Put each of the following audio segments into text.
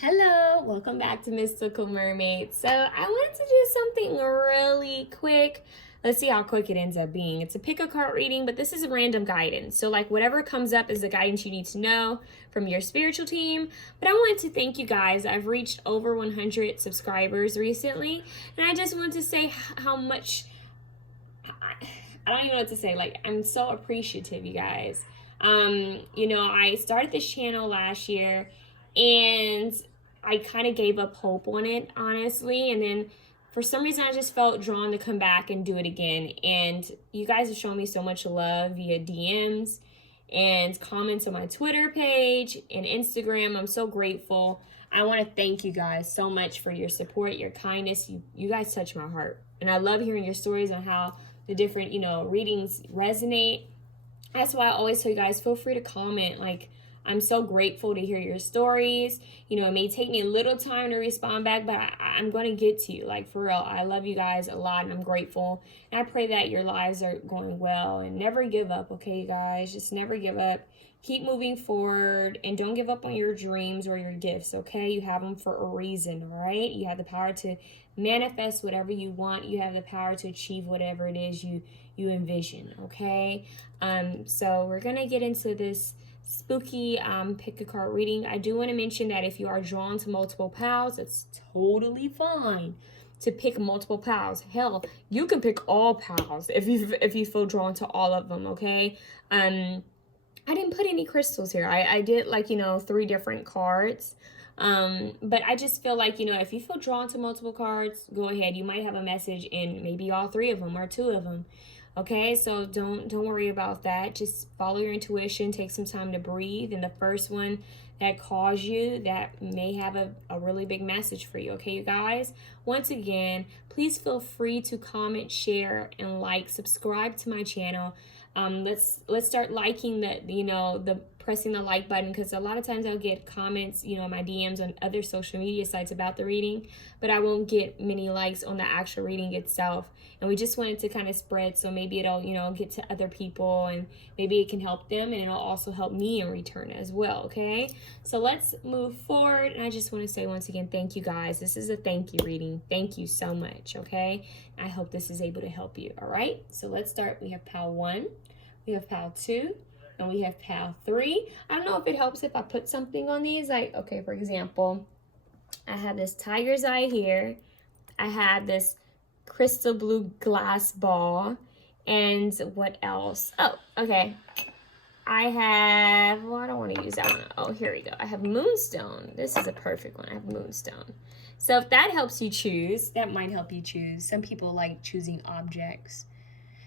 Hello, welcome back to Mystical Mermaid. So I wanted to do something really quick. Let's see how quick it ends up being. It's a pick a card reading, but this is random guidance. So like whatever comes up is the guidance you need to know from your spiritual team. But I wanted to thank you guys. I've reached over 100 subscribers recently, and I just wanted to say how much I don't even know what to say. Like, I'm so appreciative, you guys. I started this channel last year, and I kind of gave up hope on it, honestly. And then for some reason, I just felt drawn to come back and do it again. And you guys have shown me so much love via DMs and comments on my Twitter page and Instagram. I'm so grateful. I want to thank you guys so much for your support, your kindness. You guys touch my heart. And I love hearing your stories on how the different, readings resonate. That's why I always tell you guys, feel free to comment. Like, I'm so grateful to hear your stories. It may take me a little time to respond back, but I'm going to get to you. Like, for real, I love you guys a lot, and I'm grateful. And I pray that your lives are going well. And never give up, okay, you guys? Just never give up. Keep moving forward, and don't give up on your dreams or your gifts, okay? You have them for a reason, all right? You have the power to manifest whatever you want. You have the power to achieve whatever it is you envision, okay? So we're going to get into this spooky pick a card reading. I do want to mention that if you are drawn to multiple pals, it's totally fine to pick multiple pals. Hell, you can pick all pals if you feel drawn to all of them, okay? I didn't put any crystals here. I did 3 different cards. But I just feel like, if you feel drawn to multiple cards, go ahead. You might have a message in maybe all 3 of them or 2 of them. Okay, so don't worry about that. Just follow your intuition, take some time to breathe. And the first one that calls you, that may have a really big message for you. Okay, you guys? Once again, please feel free to comment, share, and subscribe to my channel. Let's start liking the pressing the like button, because a lot of times I'll get comments, my DMs on other social media sites about the reading, but I won't get many likes on the actual reading itself. And we just wanted to kind of spread, so maybe it'll, get to other people, and maybe it can help them, and it'll also help me in return as well, okay? So let's move forward, and I just want to say once again, thank you guys. This is a thank you reading. Thank you so much, okay? I hope this is able to help you, all right? So let's start. We have pal 1, we have pal 2, and we have pal 3. I don't know if it helps if I put something on these. Like, okay, for example, I have this tiger's eye here. I have this crystal blue glass ball. And what else? Oh, okay. I have, well, I don't want to use that one. Oh, here we go. I have moonstone. This is a perfect one. I have moonstone. So if that helps you choose, that might help you choose. Some people like choosing objects.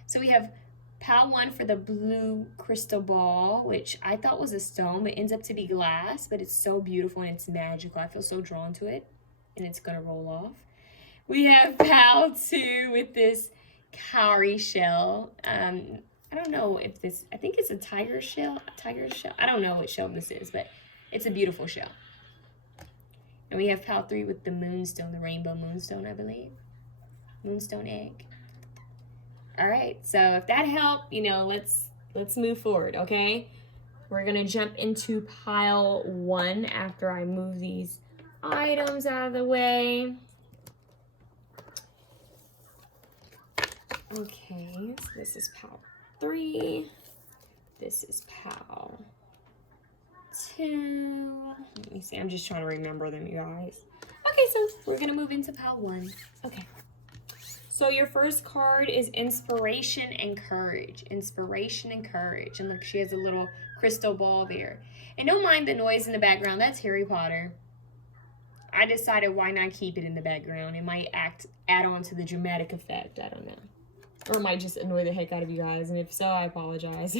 So we have pal 1 for the blue crystal ball, which I thought was a stone, but ends up to be glass, but it's so beautiful and it's magical. I feel so drawn to it, and it's going to roll off. We have pal 2 with this cowrie shell. I don't know if this, I think it's a tiger shell. I don't know what shell this is, but it's a beautiful shell. And we have pal 3 with the moonstone, the rainbow moonstone, I believe. Moonstone egg. All right, so if that helped, let's move forward, okay? We're gonna jump into pile 1 after I move these items out of the way. Okay, so this is pal 3. This is pal 2. Let me see, I'm just trying to remember them, you guys. Okay, so we're gonna move into pal 1. Okay. So your first card is inspiration and courage. Inspiration and courage. And look, she has a little crystal ball there. And don't mind the noise in the background. That's Harry Potter. I decided why not keep it in the background. It might add on to the dramatic effect. I don't know. Or it might just annoy the heck out of you guys. And if so, I apologize.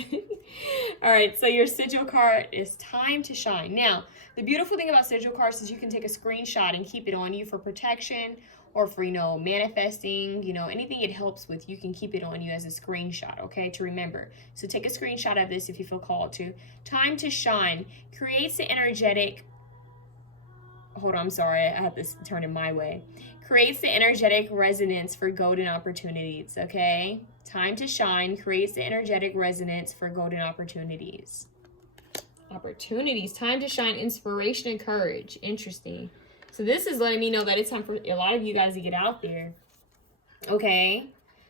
All right, so your sigil card is time to shine. Now, the beautiful thing about sigil cards is you can take a screenshot and keep it on you for protection, or for, manifesting, anything it helps with, you can keep it on you as a screenshot, okay, to remember. So take a screenshot of this if you feel called to. Time to shine creates the energetic, hold on, I'm sorry, I have this turn in my way. Creates the energetic resonance for golden opportunities, okay? Time to shine creates the energetic resonance for golden opportunities. Opportunities, time to shine, inspiration and courage. Interesting. So this is letting me know that it's time for a lot of you guys to get out there. Okay.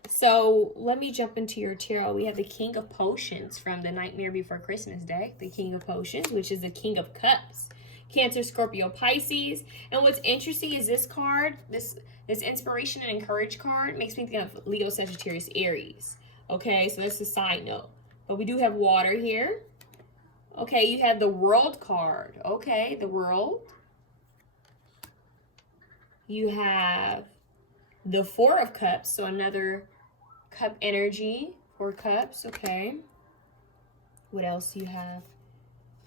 So let me jump into your tarot. We have the King of Potions from the Nightmare Before Christmas deck. The King of Potions, which is the King of Cups. Cancer, Scorpio, Pisces. And what's interesting is this card, this inspiration and encourage card makes me think of Leo, Sagittarius, Aries. Okay, so that's a side note. But we do have water here. Okay, you have the World card. Okay, the World. You have the Four of Cups, so another cup energy. 4 cups, okay. What else do you have?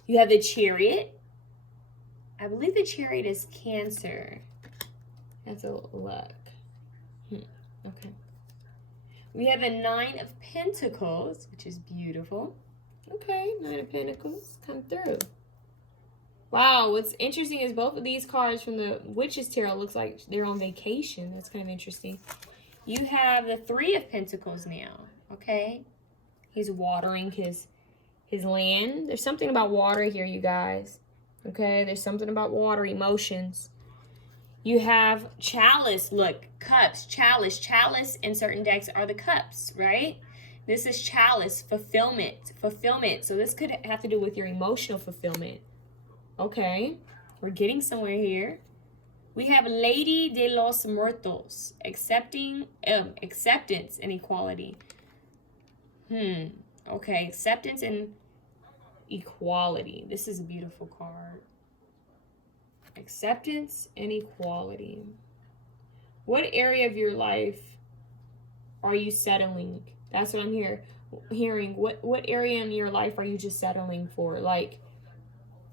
You have the Chariot. I believe the Chariot is Cancer. That's a look. Okay. We have a 9 of Pentacles, which is beautiful. Okay, 9 of Pentacles, come through. Wow, what's interesting is both of these cards from the Witch's Tarot looks like they're on vacation. That's kind of interesting. You have the 3 of Pentacles now, okay? He's watering his land. There's something about water here, you guys. Okay, there's something about water, emotions. You have Chalice, look, cups, chalice. Chalice in certain decks are the cups, right? This is Chalice, fulfillment. So this could have to do with your emotional fulfillment. Okay, we're getting somewhere here. We have Lady de los Muertos, acceptance and equality. Okay, acceptance and equality. This is a beautiful card. Acceptance and equality. What area of your life are you settling? That's what I'm hearing. What area in your life are you just settling for? Like,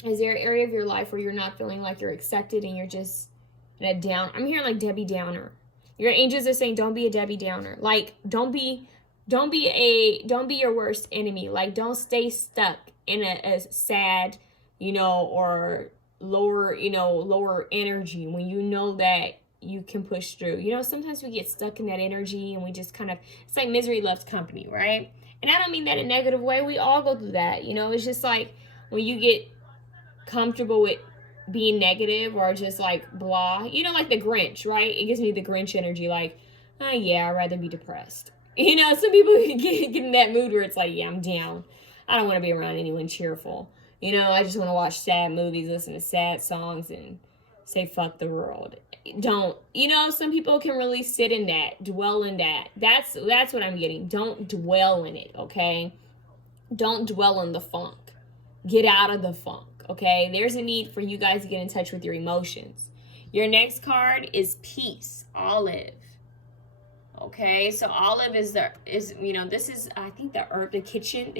is there an area of your life where you're not feeling like you're accepted and you're just in a down? I'm hearing like Debbie Downer. Your angels are saying don't be a Debbie Downer. Like, don't be your worst enemy. Like, don't stay stuck in a sad, or lower energy when you know that you can push through. Sometimes we get stuck in that energy and we just kind of, it's like misery loves company, right? And I don't mean that in a negative way. We all go through that. It's just like when you get comfortable with being negative or just like blah, like the Grinch, right? It gives me the Grinch energy, like, yeah, I'd rather be depressed. Some people get in that mood where it's like, yeah, I'm down. I don't want to be around anyone cheerful. I just want to watch sad movies, listen to sad songs, and say fuck the world. Don't, some people can really sit in that, dwell in that. That's what I'm getting. Don't dwell in it, okay? Don't dwell in the funk. Get out of the funk, okay? There's a need for you guys to get in touch with your emotions. Your next card is Peace, Olive. Okay, so Olive is this is, I think, the kitchen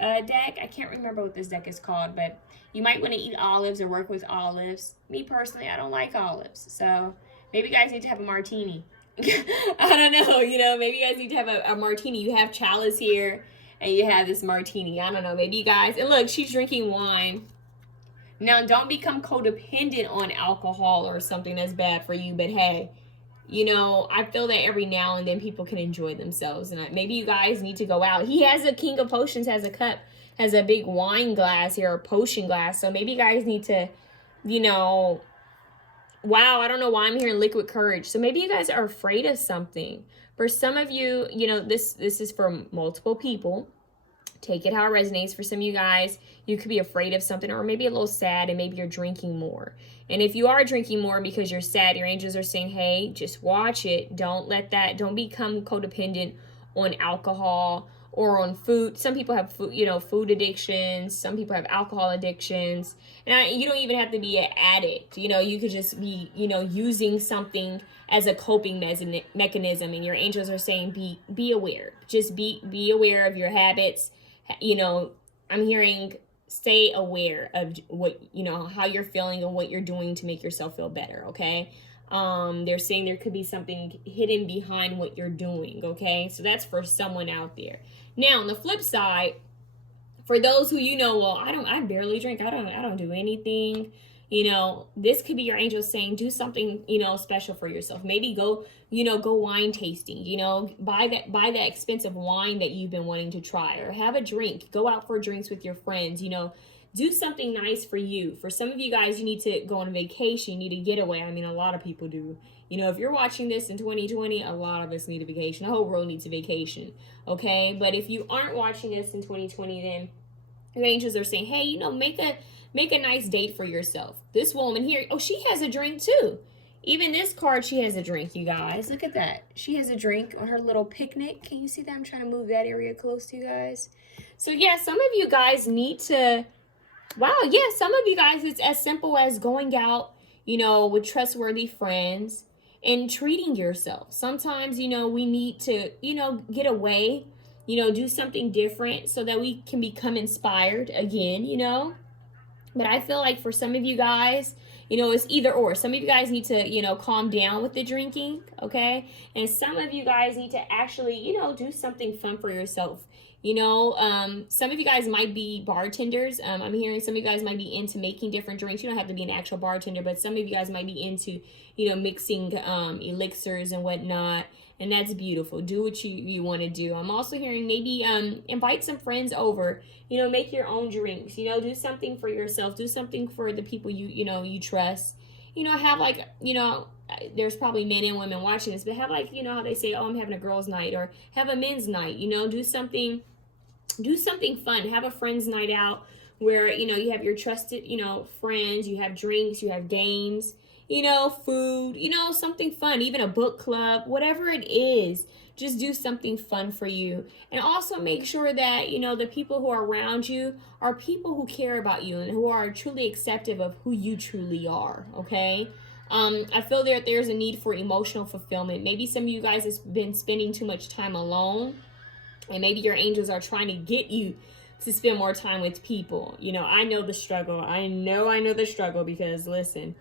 deck. I can't remember what this deck is called, but you might want to eat olives or work with olives. Me personally, I don't like olives, so maybe you guys need to have a martini. I don't know, maybe you guys need to have a martini. You have Chalice here, and you have this martini. I don't know, maybe you guys, and look, she's drinking wine. Now, don't become codependent on alcohol or something that's bad for you, but hey, I feel that every now and then people can enjoy themselves. And maybe you guys need to go out. He has a King of Potions, has a cup, has a big wine glass here, a potion glass. So maybe you guys need to, wow, I don't know why I'm hearing liquid courage. So maybe you guys are afraid of something. For some of you, this is for multiple people. Take it how it resonates. For some of you guys, you could be afraid of something or maybe a little sad, and maybe you're drinking more. And if you are drinking more because you're sad, your angels are saying, hey, just watch it. Don't become codependent on alcohol or on food. Some people have food addictions. Some people have alcohol addictions. And you don't even have to be an addict. You could just be, using something as a coping mechanism. And your angels are saying, be aware. Just be aware of your habits. I'm hearing stay aware of what, how you're feeling and what you're doing to make yourself feel better, okay? They're saying there could be something hidden behind what you're doing, okay? So that's for someone out there. Now, on the flip side, for those who well, I barely drink. I don't do anything. You know, this could be your angels saying, do something, you know, special for yourself. Maybe go, you know, go wine tasting, you know, buy that expensive wine that you've been wanting to try, or have a drink, go out for drinks with your friends, you know, do something nice for you. For some of you guys, you need to go on vacation, you need a getaway. I mean, a lot of people do. You know, if you're watching this in 2020, a lot of us need a vacation. The whole world needs a vacation, okay? But if you aren't watching this in 2020, then your angels are saying, hey, you know, make a nice date for yourself. This woman here, oh, she has a drink too. Even this card, she has a drink, you guys. Look at that. She has a drink on her little picnic. Can you see that? I'm trying to move that area close to you guys. So yeah, some of you guys need to, wow, yeah, some of you guys, it's as simple as going out, you know, with trustworthy friends and treating yourself. Sometimes, you know, we need to, you know, get away, you know, do something different so that we can become inspired again, you know. But I feel like for some of you guys, you know, it's either or. Some of you guys need to, you know, calm down with the drinking, okay? And some of you guys need to actually, you know, do something fun for yourself. You know, some of you guys might be bartenders. I'm hearing some of you guys might be into making different drinks. You don't have to be an actual bartender, but some of you guys might be into, you know, mixing elixirs and whatnot. And that's beautiful. Do what you want to do. I'm also hearing maybe invite some friends over. You know, make your own drinks. You know, do something for yourself. Do something for the people you know you trust. You know, have like, you know, there's probably men and women watching this, but have like, you know how they say, oh, I'm having a girls' night, or have a men's night. You know, do something fun. Have a friends' night out where, you know, you have your trusted, you know, friends. You have drinks. You have games. You know, food, you know, something fun, even a book club, whatever it is, just do something fun for you. And also make sure that, you know, the people who are around you are people who care about you and who are truly accepting of who you truly are, okay? I feel that there's a need for emotional fulfillment. Maybe some of you guys have been spending too much time alone, and maybe your angels are trying to get you to spend more time with people. You know, I know the struggle. I know the struggle because, listen,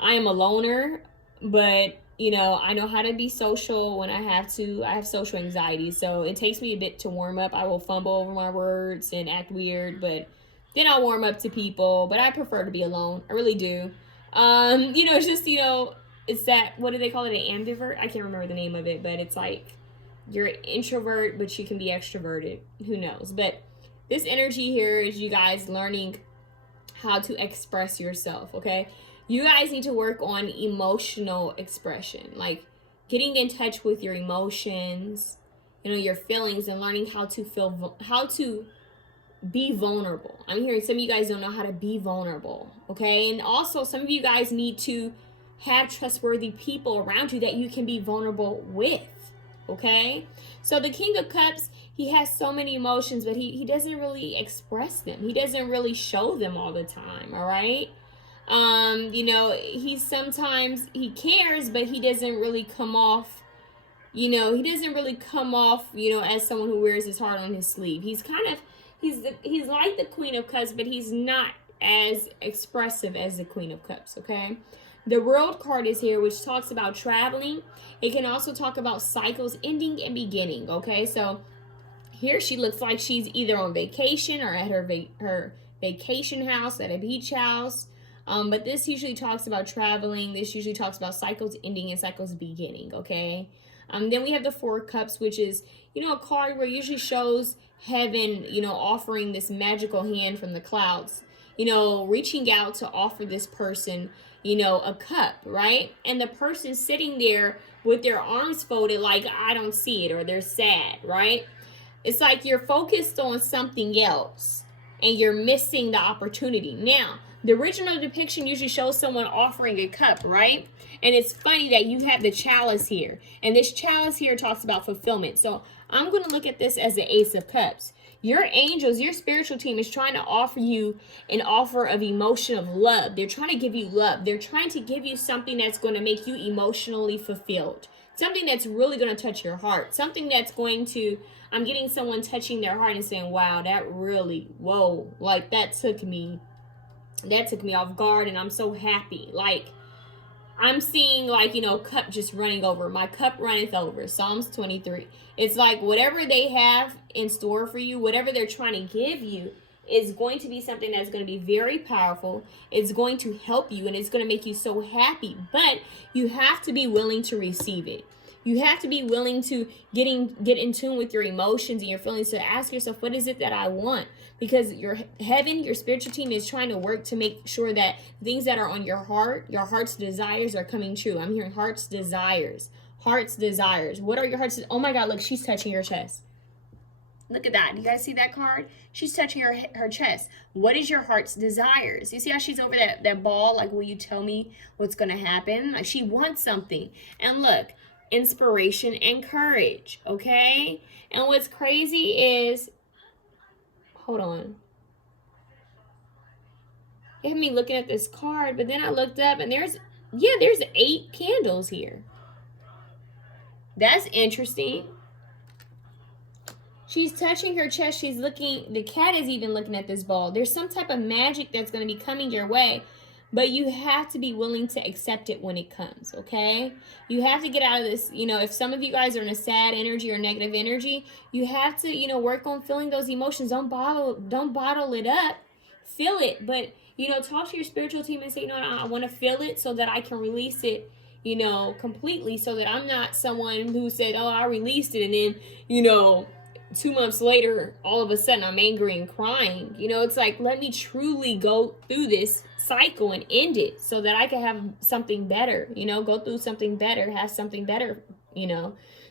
I am a loner, but, you know, I know how to be social when I have to. I have social anxiety, so it takes me a bit to warm up. I will fumble over my words and act weird, but then I'll warm up to people. But I prefer to be alone. I really do. You know, it's just, you know, it's that, what do they call it, an ambivert? I can't remember the name of it, but it's like you're an introvert, but you can be extroverted. Who knows? But this energy here is you guys learning how to express yourself, okay? You guys need to work on emotional expression, like getting in touch with your emotions, you know, your feelings, and learning how to be vulnerable. I'm hearing some of you guys don't know how to be vulnerable, okay? And also some of you guys need to have trustworthy people around you that you can be vulnerable with, okay? So the King of Cups, he has so many emotions, but he doesn't really express them. He doesn't really show them all the time, all right? You know, he cares, but he doesn't really come off, you know, as someone who wears his heart on his sleeve. He's like the Queen of Cups, but he's not as expressive as the Queen of Cups, okay? The World card is here, which talks about traveling. It can also talk about cycles ending and beginning, okay? So here she looks like she's either on vacation or at her vacation house, at a beach house. But this usually talks about traveling. This usually talks about cycles ending and cycles beginning, okay? Then we have the Four Cups, which is, you know, a card where it usually shows heaven, you know, offering this magical hand from the clouds, you know, reaching out to offer this person, you know, a cup, right? And the person sitting there with their arms folded like, I don't see it, or they're sad, right? It's like you're focused on something else and you're missing the opportunity. Now, the original depiction usually shows someone offering a cup, right? And it's funny that you have the chalice here. And this chalice here talks about fulfillment. So I'm going to look at this as the Ace of Cups. Your angels, your spiritual team is trying to offer you an offer of emotion of love. They're trying to give you love. They're trying to give you something that's going to make you emotionally fulfilled. Something that's really going to touch your heart. Something that's going to, I'm getting someone touching their heart and saying, wow, that really, whoa, like that took me off guard, and I'm so happy. Like, I'm seeing, like, you know, cup just running over. My cup runneth over. Psalms 23. It's like whatever they have in store for you, whatever they're trying to give you, is going to be something that's going to be very powerful. It's going to help you and it's going to make you so happy, but you have to be willing to receive it. You have to be willing to get in tune with your emotions and your feelings, to ask yourself, what is it that I want? Because your heaven, your spiritual team is trying to work to make sure that things that are on your heart's desires are coming true. I'm hearing heart's desires. Heart's desires. What are your heart's? Oh my God, look, she's touching your chest. Look at that. You guys see that card? She's touching her chest. What is your heart's desires? You see how she's over that ball? Like, will you tell me what's going to happen? Like, she wants something. And look, inspiration and courage, okay? And what's crazy is, hold on. It had me looking at this card, but then I looked up and there's 8 candles here. That's interesting. She's touching her chest. She's looking, the cat is even looking at this ball. There's some type of magic that's going to be coming your way, but you have to be willing to accept it when it comes, okay? You have to get out of this, if some of you guys are in a sad energy or negative energy, you have to, work on feeling those emotions. Don't bottle it up. Feel it, but, talk to your spiritual team and say, I want to feel it so that I can release it, completely, so that I'm not someone who said, oh, I released it, and then, 2 months later, all of a sudden I'm angry and crying. It's like, let me truly go through this cycle and end it so that I can have something better, go through something better, have something better,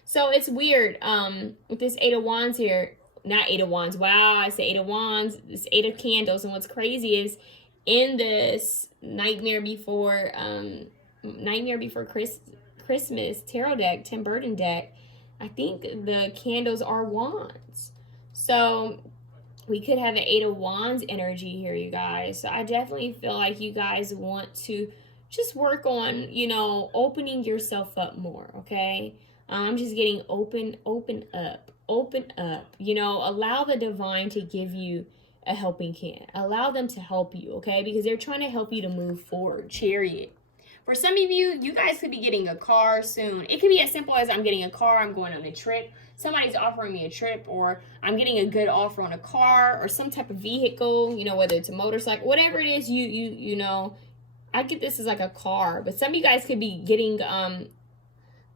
So it's weird with this 8 of Wands here. Not 8 of Wands. Wow, I say 8 of Wands. It's 8 of Candles. And what's crazy is in this Nightmare Before Christmas tarot deck, Tim Burton deck, I think the candles are wands. So we could have an 8 of Wands energy here, you guys. So I definitely feel like you guys want to just work on, opening yourself up more, okay? I'm just getting open up. Allow the divine to give you a helping hand. Allow them to help you, okay? Because they're trying to help you to move forward. Chariot. For some of you guys could be getting a car soon. It could be as simple as I'm getting a car, I'm going on a trip. Somebody's offering me a trip, or I'm getting a good offer on a car or some type of vehicle, whether it's a motorcycle, whatever it is, I get this as like a car. But some of you guys could be getting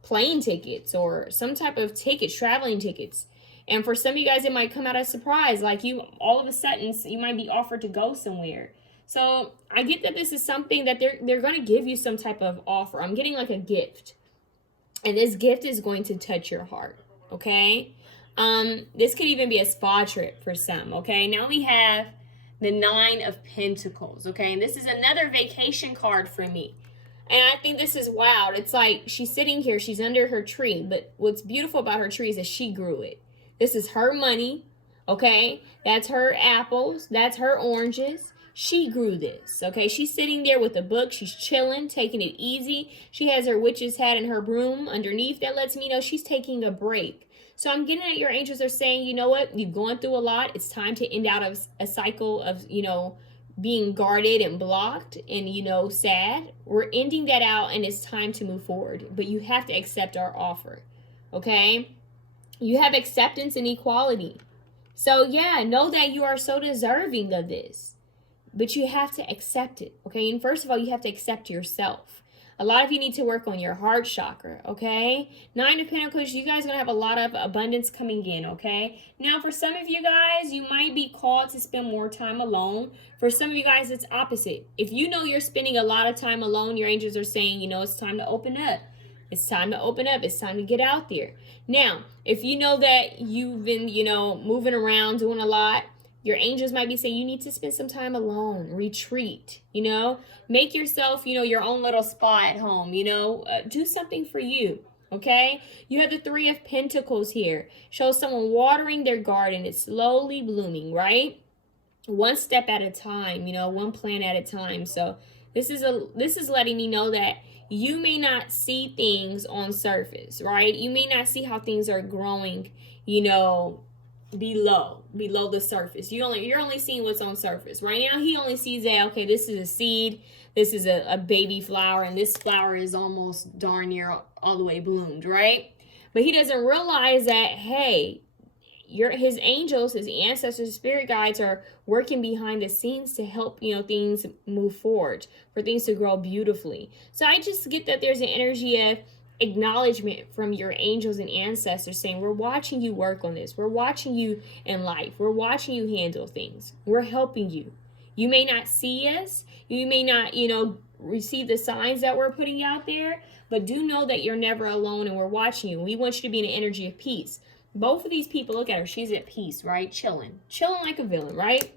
plane tickets or some type of tickets, traveling tickets. And for some of you guys, it might come out as a surprise. Like all of a sudden, you might be offered to go somewhere. So I get that this is something that they're going to give you some type of offer. I'm getting like a gift. And this gift is going to touch your heart. Okay. This could even be a spa trip for some. Okay. Now we have the 9 of Pentacles. Okay. And this is another vacation card for me. And I think this is wild. It's like she's sitting here. She's under her tree. But what's beautiful about her tree is that she grew it. This is her money. Okay. That's her apples. That's her oranges. She grew this, okay? She's sitting there with a book. She's chilling, taking it easy. She has her witch's hat and her broom underneath. That lets me know she's taking a break. So I'm getting at your angels are saying, you know what? You've gone through a lot. It's time to end out of a cycle of, being guarded and blocked and, sad. We're ending that out and it's time to move forward. But you have to accept our offer, okay? You have acceptance and equality. So, yeah, know that you are so deserving of this. But you have to accept it, okay? And first of all, you have to accept yourself. A lot of you need to work on your heart chakra, okay? 9 of Pentacles, you guys are going to have a lot of abundance coming in, okay? Now, for some of you guys, you might be called to spend more time alone. For some of you guys, it's opposite. If you know you're spending a lot of time alone, your angels are saying, it's time to open up. It's time to open up. It's time to get out there. Now, if you know that you've been, moving around, doing a lot, your angels might be saying you need to spend some time alone, retreat, make yourself, your own little spa at home, do something for you, okay? You have the 3 of Pentacles here. Shows someone watering their garden. It's slowly blooming, right? One step at a time, one plant at a time. So this is letting me know that you may not see things on surface, right? You may not see how things are growing, below the surface. You're only seeing what's on surface. Right now, he only sees that, okay, this is a seed, this is a baby flower, and this flower is almost darn near all the way bloomed, right? But he doesn't realize that, hey, his angels, his ancestors, spirit guides are working behind the scenes to help, things move forward, for things to grow beautifully. So I just get that there's an energy of acknowledgement from your angels and ancestors saying, we're watching you work on this. We're watching you in life. We're watching you handle things. We're helping you. You may not see us. You may not, receive the signs that we're putting out there, but do know that you're never alone and we're watching you. We want you to be in an energy of peace. Both of these people, look at her. She's at peace, right? Chilling like a villain, right?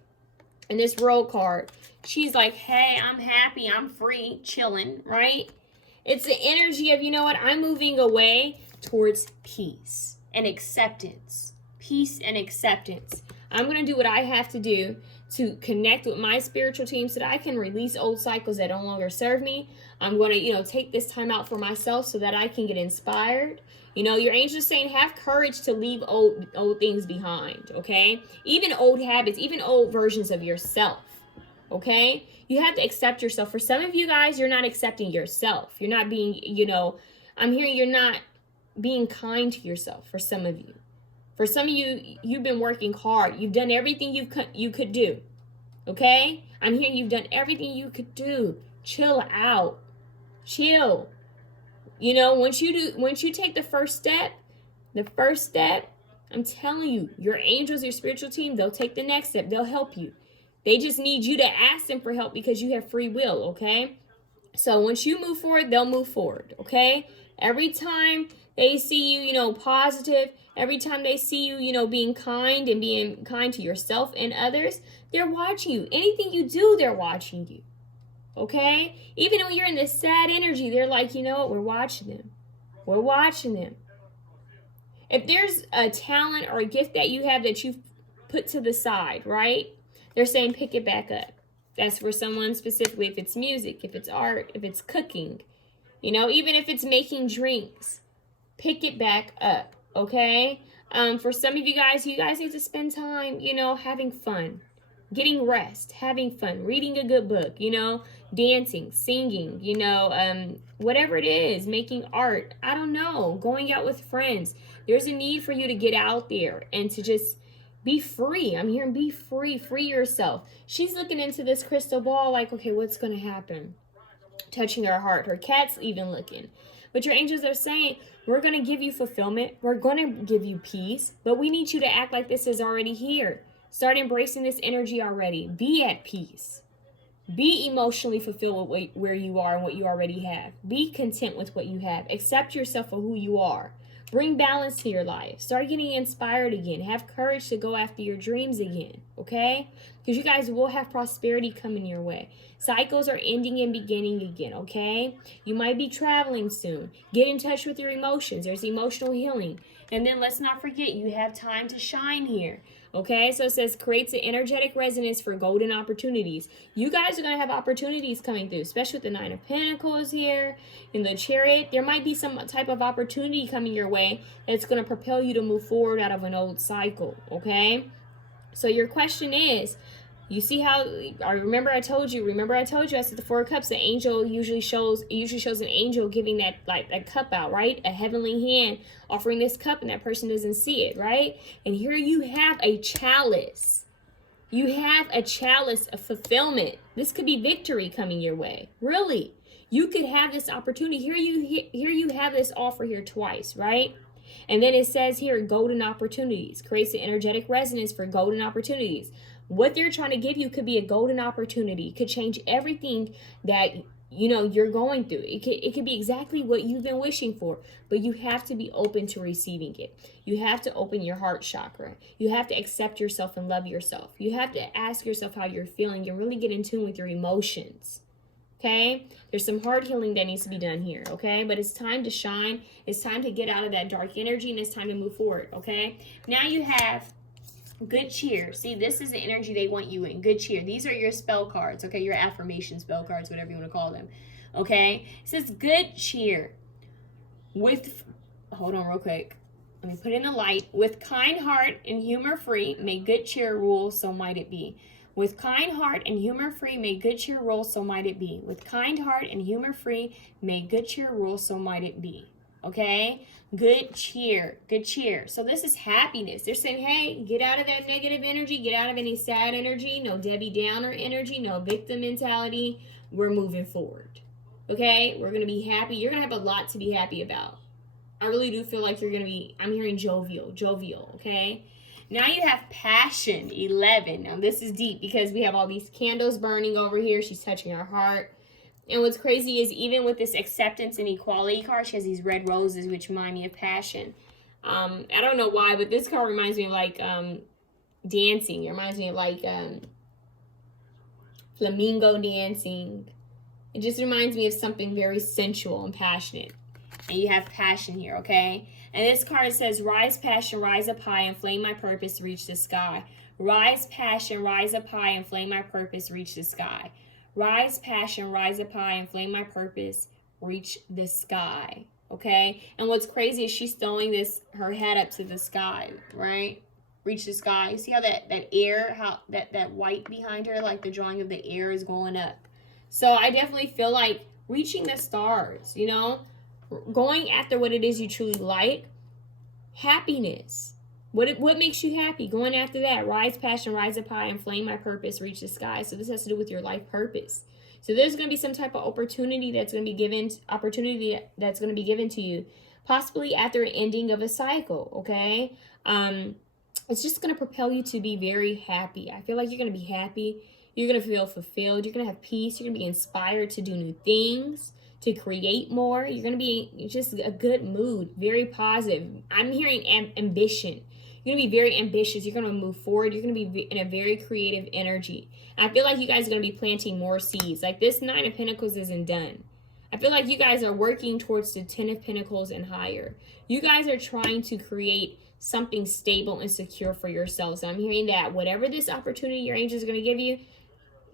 And this road card, she's like, hey, I'm happy. I'm free, chilling, right? It's the energy of, you know what? I'm moving away towards peace and acceptance. Peace and acceptance. I'm going to do what I have to do to connect with my spiritual team so that I can release old cycles that no longer serve me. I'm going to, take this time out for myself so that I can get inspired. Your angels saying, have courage to leave old things behind, okay? Even old habits, even old versions of yourself, okay? You have to accept yourself. For some of you guys, you're not accepting yourself. You're not being, I'm hearing you're not being kind to yourself for some of you. For some of you, you've been working hard. You've done everything you could do, okay? I'm hearing you've done everything you could do. Chill out. Chill. Once you take the first step, I'm telling you, your angels, your spiritual team, they'll take the next step. They'll help you. They just need you to ask them for help because you have free will, okay? So once you move forward, they'll move forward, okay? Every time they see you, positive, every time they see you, being kind and being kind to yourself and others, they're watching you. Anything you do, they're watching you. Okay? Even when you're in this sad energy, they're like, you know what? We're watching them. We're watching them. If there's a talent or a gift that you have that you've put to the side, right? They're saying pick it back up. That's for someone specifically. If it's music, if it's art, if it's cooking, even if it's making drinks, pick it back up. Okay? For some of you guys need to spend time, having fun. Getting rest, having fun, reading a good book, dancing, singing, whatever it is, making art, I don't know, going out with friends. There's a need for you to get out there and to just be free. I'm hearing be free yourself. She's looking into this crystal ball like, okay, what's going to happen? Touching her heart. Her cat's even looking. But your angels are saying, we're going to give you fulfillment. We're going to give you peace. But we need you to act like this is already here. Start embracing this energy already. Be at peace. Be emotionally fulfilled with where you are and what you already have. Be content with what you have. Accept yourself for who you are. Bring balance to your life. Start getting inspired again. Have courage to go after your dreams again, okay? Because you guys will have prosperity coming your way. Cycles are ending and beginning again, okay? You might be traveling soon. Get in touch with your emotions. There's emotional healing. And then let's not forget, you have time to shine here. Okay, so it says creates an energetic resonance for golden opportunities. You guys are going to have opportunities coming through, especially with the Nine of Pentacles here in the Chariot. There might be some type of opportunity coming your way that's going to propel you to move forward out of an old cycle, okay? So your question is, you see how, remember I told you, I said the Four of Cups, the angel usually shows an angel giving that cup out, right? A heavenly hand offering this cup and that person doesn't see it, right? And here you have a chalice. You have a chalice of fulfillment. This could be victory coming your way. Really. You could have this opportunity. Here you have this offer here twice, right? And then it says here, golden opportunities. Creates an energetic resonance for golden opportunities. What they're trying to give you could be a golden opportunity. It could change everything that you're going through. It could be exactly what you've been wishing for, but you have to be open to receiving it. You have to open your heart chakra. You have to accept yourself and love yourself. You have to ask yourself how you're feeling and really get in tune with your emotions. Okay? There's some heart healing that needs to be done here, okay? But it's time to shine. It's time to get out of that dark energy, and it's time to move forward, okay? Now you have good cheer. See, this is the energy they want you in. Good cheer. These are your spell cards, okay? Your affirmation spell cards, whatever you want to call them, okay? It says good cheer with, hold on real quick. Let me put in the light. With kind heart and humor free, may good cheer rule, so might it be. With kind heart and humor free, may good cheer rule, so might it be. With kind heart and humor free, may good cheer rule, so might it be. okay? Good cheer, good cheer. So this is happiness. They're saying, hey, get out of that negative energy, get out of any sad energy, no Debbie Downer energy, no victim mentality. We're moving forward, okay? We're going to be happy. You're going to have a lot to be happy about. I really do feel like you're going to be, I'm hearing jovial, okay? Now you have passion, 11. Now this is deep because we have all these candles burning over here. She's touching her heart. And what's crazy is even with this acceptance and equality card, she has these red roses, which remind me of passion. I don't know why, but this card reminds me of like dancing. It reminds me of like flamingo dancing. It just reminds me of something very sensual and passionate. And you have passion here, okay? And this card says, rise passion, rise up high, and flame my purpose, reach the sky. Rise passion, rise up high, and flame my purpose, reach the sky. Rise passion, rise up high, and flame my purpose, reach the sky, okay? And what's crazy is she's throwing her head up to the sky, right? Reach the sky. You see how that air, how that white behind her, like the drawing of the air is going up. So I definitely feel like reaching the stars, you know? Going after what it is you truly like. Happiness. What makes you happy? Going after that. Rise passion, rise up high, and flame my purpose, reach the sky. So this has to do with your life purpose. So there's going to be some type of opportunity that's going to be given to you, possibly after an ending of a cycle, okay? It's just going to propel you to be very happy. I feel like you're going to be happy. You're going to feel fulfilled. You're going to have peace. You're going to be inspired to do new things, to create more. You're going to be just a good mood, very positive. I'm hearing ambition. You're going to be very ambitious. You're going to move forward. You're going to be in a very creative energy. And I feel like you guys are going to be planting more seeds. Like this 9 of Pentacles isn't done. I feel like you guys are working towards the 10 of Pentacles and higher. You guys are trying to create something stable and secure for yourselves. So I'm hearing that whatever this opportunity your angels are going to give you,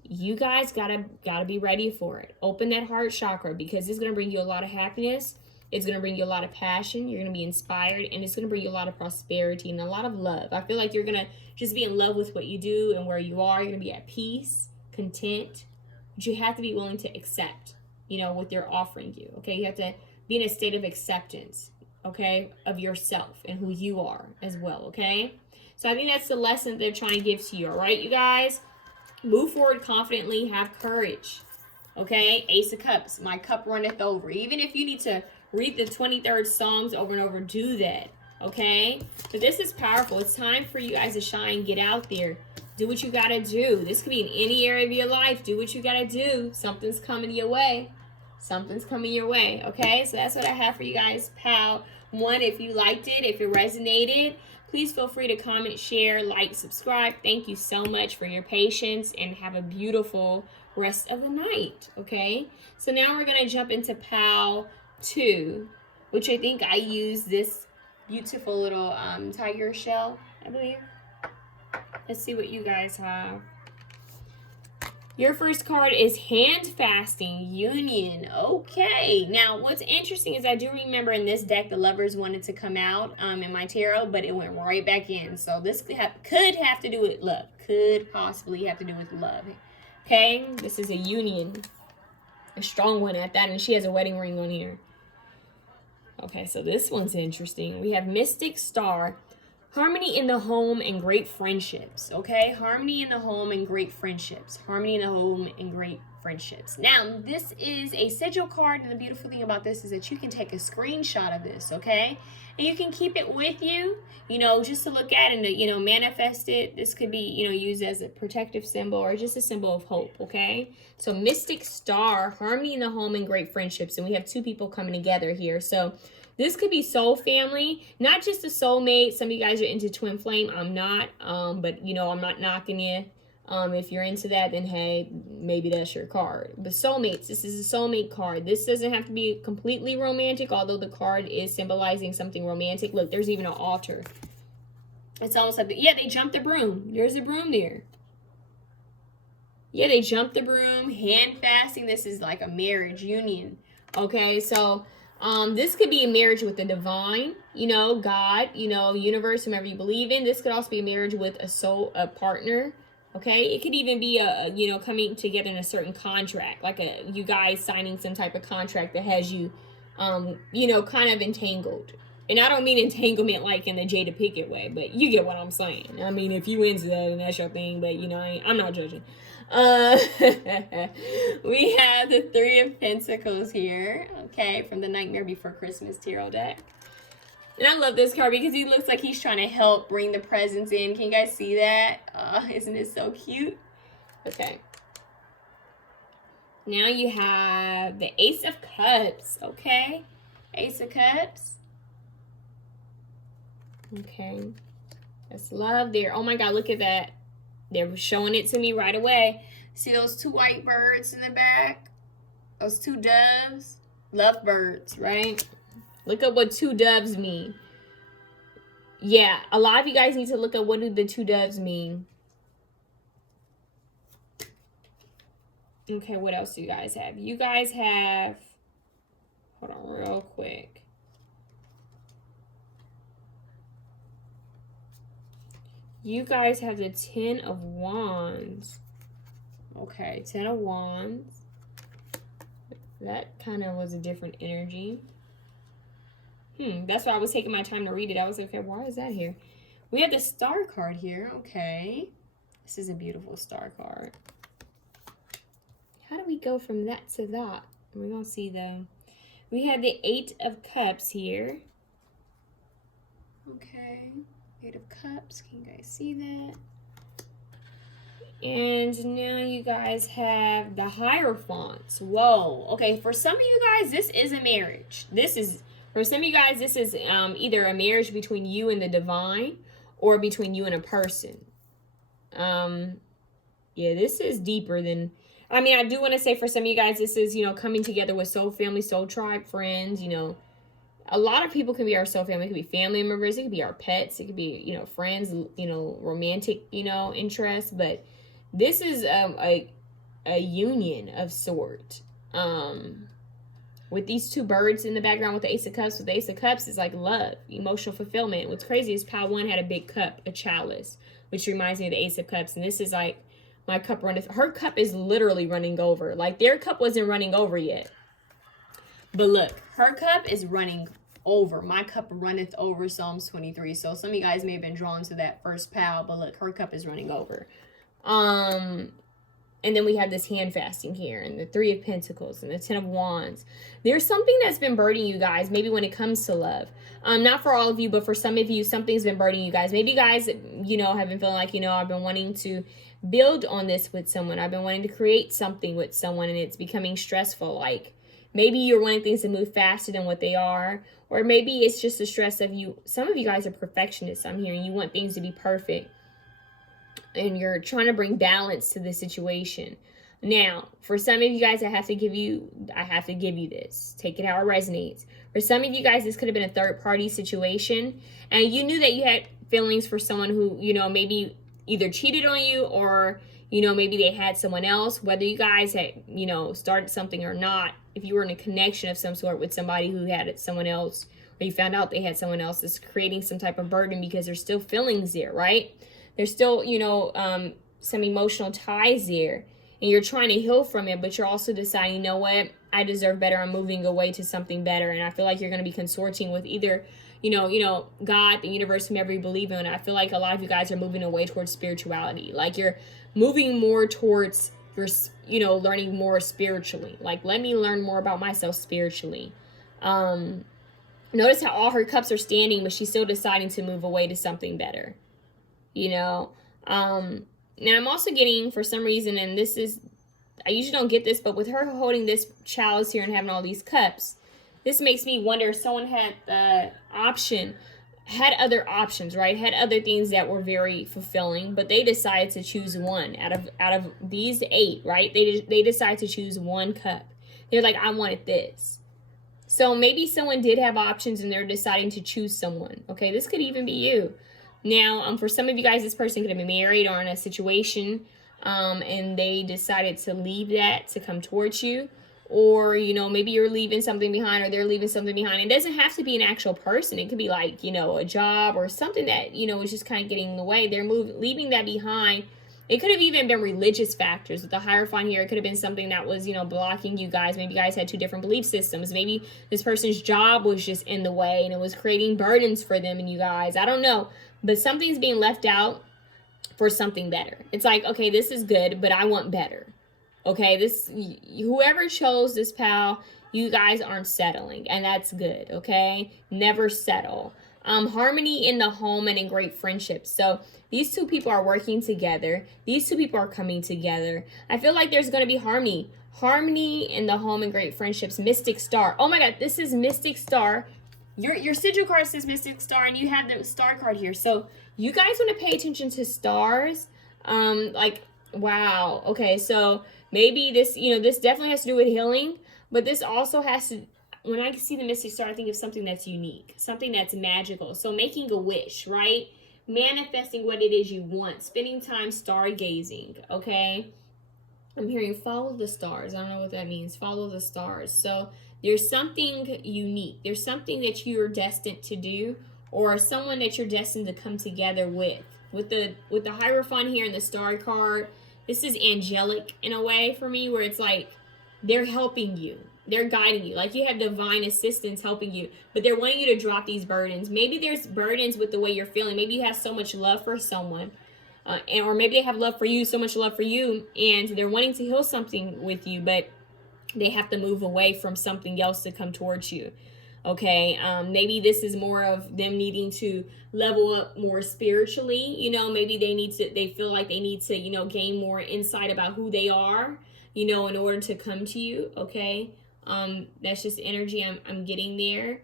you guys gotta be ready for it. Open that heart chakra because it's going to bring you a lot of happiness. It's going to bring you a lot of passion. You're going to be inspired, and it's going to bring you a lot of prosperity and a lot of love. I feel like you're going to just be in love with what you do and where you are. You're going to be at peace, content, but you have to be willing to accept, you know, what they're offering you, okay? You have to be in a state of acceptance, okay, of yourself and who you are as well, okay? So I think that's the lesson they're trying to give to you, all right, you guys? Move forward confidently, have courage, okay? Ace of Cups, my cup runneth over. Even if you need to read the 23rd Psalms over and over, do that, okay? So this is powerful. It's time for you guys to shine, get out there, do what you gotta do. This could be in any area of your life. Do what you gotta do. Something's coming your way. Something's coming your way, okay? So that's what I have for you guys, pal. One, if you liked it, if it resonated, please feel free to comment, share, like, subscribe. Thank you so much for your patience, and have a beautiful rest of the night, okay? So now we're going to jump into pal 2, which I think I use this beautiful little tiger shell, I believe. Let's see what you guys have. Your first card is Hand Fasting Union. Okay. Now, what's interesting is I do remember in this deck, the Lovers wanted to come out in my tarot, but it went right back in. So this could have to do with love. Could possibly have to do with love. Okay. This is a union. A strong one at that. And she has a wedding ring on here. Okay. So this one's interesting. We have Mystic Star. Harmony in the home and great friendships, okay? Harmony in the home and great friendships. Harmony in the home and great friendships. Now, this is a sigil card, and the beautiful thing about this is that you can take a screenshot of this, okay? And you can keep it with you, you know, just to look at and to, you know, manifest it. This could be, you know, used as a protective symbol or just a symbol of hope, okay? So, Mystic Star, harmony in the home and great friendships. And we have 2 people coming together here. So, this could be soul family, not just a soulmate. Some of you guys are into twin flame. I'm not, but you know, I'm not knocking you. If you're into that, then hey, maybe that's your card. But soulmates, this is a soulmate card. This doesn't have to be completely romantic, although the card is symbolizing something romantic. Look, there's even an altar. It's almost like, yeah, they jumped the broom. There's a broom there. Yeah, they jumped the broom. Hand fasting. This is like a marriage union. Okay, so this could be a marriage with the divine, you know, God, you know, universe, whomever you believe in. This could also be a marriage with a partner. Okay, it could even be you know, coming together in a certain contract, like you guys signing some type of contract that has you you know, kind of entangled. And I don't mean entanglement like in the Jada Pinkett way, but you get what I'm saying. I mean, if you into that, then that's your thing, but, you know, I'm not judging. We have the Three of Pentacles here, okay, from the Nightmare Before Christmas tarot deck. And I love this card because he looks like he's trying to help bring the presents in. Can you guys see that? Isn't it so cute? Okay. Now you have the Ace of Cups, okay? Ace of Cups. Okay. That's love there. Oh my God, look at that. They're showing it to me right away. See those two white birds in the back? Those two doves? Love birds, right? Look up what two doves mean. Yeah, a lot of you guys need to look up what do the two doves mean. Okay, what else do you guys have? You guys have, hold on real quick. You guys have the Ten of Wands. Okay, Ten of Wands. That kind of was a different energy. That's why I was taking my time to read it. I was like, okay, why is that here? We have the Star card here. Okay. This is a beautiful Star card. How do we go from that to that? We're going to see though. We have the Eight of Cups here. Okay. Eight of Cups. Can you guys see that? And now you guys have the Hierophant. Whoa. Okay, for some of you guys, this is a marriage. For some of you guys, this is either a marriage between you and the divine or between you and a person. Yeah, this is deeper than... I mean, I do want to say for some of you guys, this is, you know, coming together with soul family, soul tribe, friends, you know. A lot of people can be our soul family. It could be family members. It could be our pets. It could be, you know, friends, you know, romantic, you know, interests. But this is a union of sort. With these two birds in the background with the Ace of Cups. With the Ace of Cups is like love, emotional fulfillment. What's crazy is Pile 1 had a big cup, a chalice, which reminds me of the Ace of Cups. And this is like, my cup runneth. Her cup is literally running over. Like their cup wasn't running over yet. But look, her cup is running over. My cup runneth over, Psalms 23. So some of you guys may have been drawn to that first pile, but look, her cup is running over. And then we have this hand fasting here, and the Three of Pentacles, and the Ten of Wands. There's something that's been burdening you guys, maybe when it comes to love. Not for all of you, but for some of you, something's been burdening you guys. Maybe you guys, you know, have been feeling like, you know, I've been wanting to build on this with someone. I've been wanting to create something with someone, and it's becoming stressful. Like, maybe you're wanting things to move faster than what they are, or maybe it's just the stress of you. Some of you guys are perfectionists, I'm hearing. You want things to be perfect, and you're trying to bring balance to the situation. Now, for some of you guys, I have to give you this. Take it how it resonates. For some of you guys, this could have been a third-party situation, and you knew that you had feelings for someone who, you know, maybe either cheated on you, or, you know, maybe they had someone else. Whether you guys had, you know, started something or not, if you were in a connection of some sort with somebody who had someone else, or you found out they had someone else, it's creating some type of burden because there's still feelings there, right? There's still, you know, some emotional ties there, and you're trying to heal from it, but you're also deciding, you know what, I deserve better. I'm moving away to something better. And I feel like you're going to be consorting with either, you know, God, the universe, whomever you believe in. I feel like a lot of you guys are moving away towards spirituality. Like you're moving more towards your, you know, learning more spiritually. Like, let me learn more about myself spiritually. Notice how all her cups are standing, but she's still deciding to move away to something better. You know, now I'm also getting, for some reason, and this is, I usually don't get this, but with her holding this chalice here and having all these cups, this makes me wonder if someone had the option, had other options, right? Had other things that were very fulfilling, but they decided to choose one out of these 8, right? They decided to choose one cup. They're like, I wanted this. So maybe someone did have options and they're deciding to choose someone. Okay, this could even be you. Now, for some of you guys, this person could have been married or in a situation, and they decided to leave that to come towards you. Or, you know, maybe you're leaving something behind, or they're leaving something behind. It doesn't have to be an actual person. It could be like, you know, a job or something that, you know, is just kind of getting in the way. They're leaving that behind It could have even been religious factors. With the Hierophant here, it could have been something that was, blocking you guys. Maybe you guys had two different belief systems. Maybe this person's job was just in the way and it was creating burdens for them and you guys. I don't know. But something's being left out for something better. It's like, okay, this is good, but I want better. Okay, whoever chose this, pal, you guys aren't settling, and that's good. Okay, never settle. Harmony in the home and in great friendships. So these two people are working together. These two people are coming together. I feel like there's going to be harmony in the home and great friendships. Mystic Star. Oh my God, this is Mystic Star. Your sigil card says Mystic Star, and you have the star card here. So you guys want to pay attention to stars. Wow. Okay, so maybe this, this definitely has to do with healing, but this also has to, when I see the Mystic Star, I think of something that's unique, something that's magical. So making a wish, right? Manifesting what it is you want, spending time stargazing, okay? I'm hearing follow the stars. I don't know what that means. Follow the stars. So there's something unique. There's something that you're destined to do, or someone that you're destined to come together with. With the Hierophant here and the star card, this is angelic in a way for me, where it's like they're helping you. They're guiding you. Like you have divine assistance helping you, but they're wanting you to drop these burdens. Maybe there's burdens with the way you're feeling. Maybe you have so much love for someone, or maybe they have love for you, so much love for you, and they're wanting to heal something with you, but they have to move away from something else to come towards you. Okay, maybe this is more of them needing to level up more spiritually. Maybe they feel like they need to, gain more insight about who they are, in order to come to you. Okay, that's just energy I'm getting there.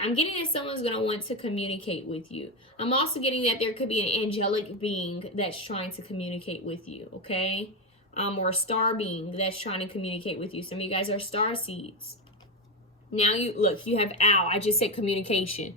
I'm getting that someone's going to want to communicate with you. I'm also getting that there could be an angelic being that's trying to communicate with you. Okay, or a star being that's trying to communicate with you. Some of you guys are star seeds. Now you have owl. I just said communication.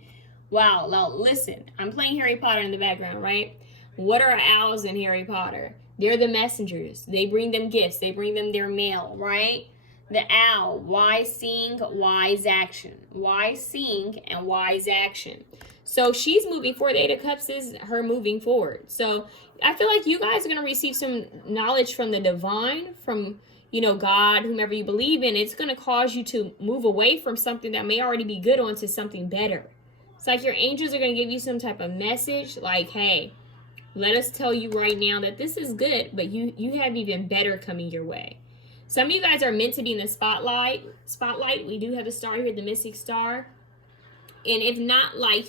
Wow. Now listen, I'm playing Harry Potter in the background, right? What are owls in Harry Potter? They're the messengers. They bring them gifts. They bring them their mail, right? The owl, wise seeing, wise action. Wise seeing and wise action. So she's moving forward. The Eight of Cups is her moving forward. So I feel like you guys are going to receive some knowledge from the divine, from God, whomever you believe in. It's going to cause you to move away from something that may already be good onto something better. It's like your angels are going to give you some type of message like, hey, let us tell you right now that this is good, but you have even better coming your way. Some of you guys are meant to be in the spotlight. We do have the star here, the Mystic Star. And if not like,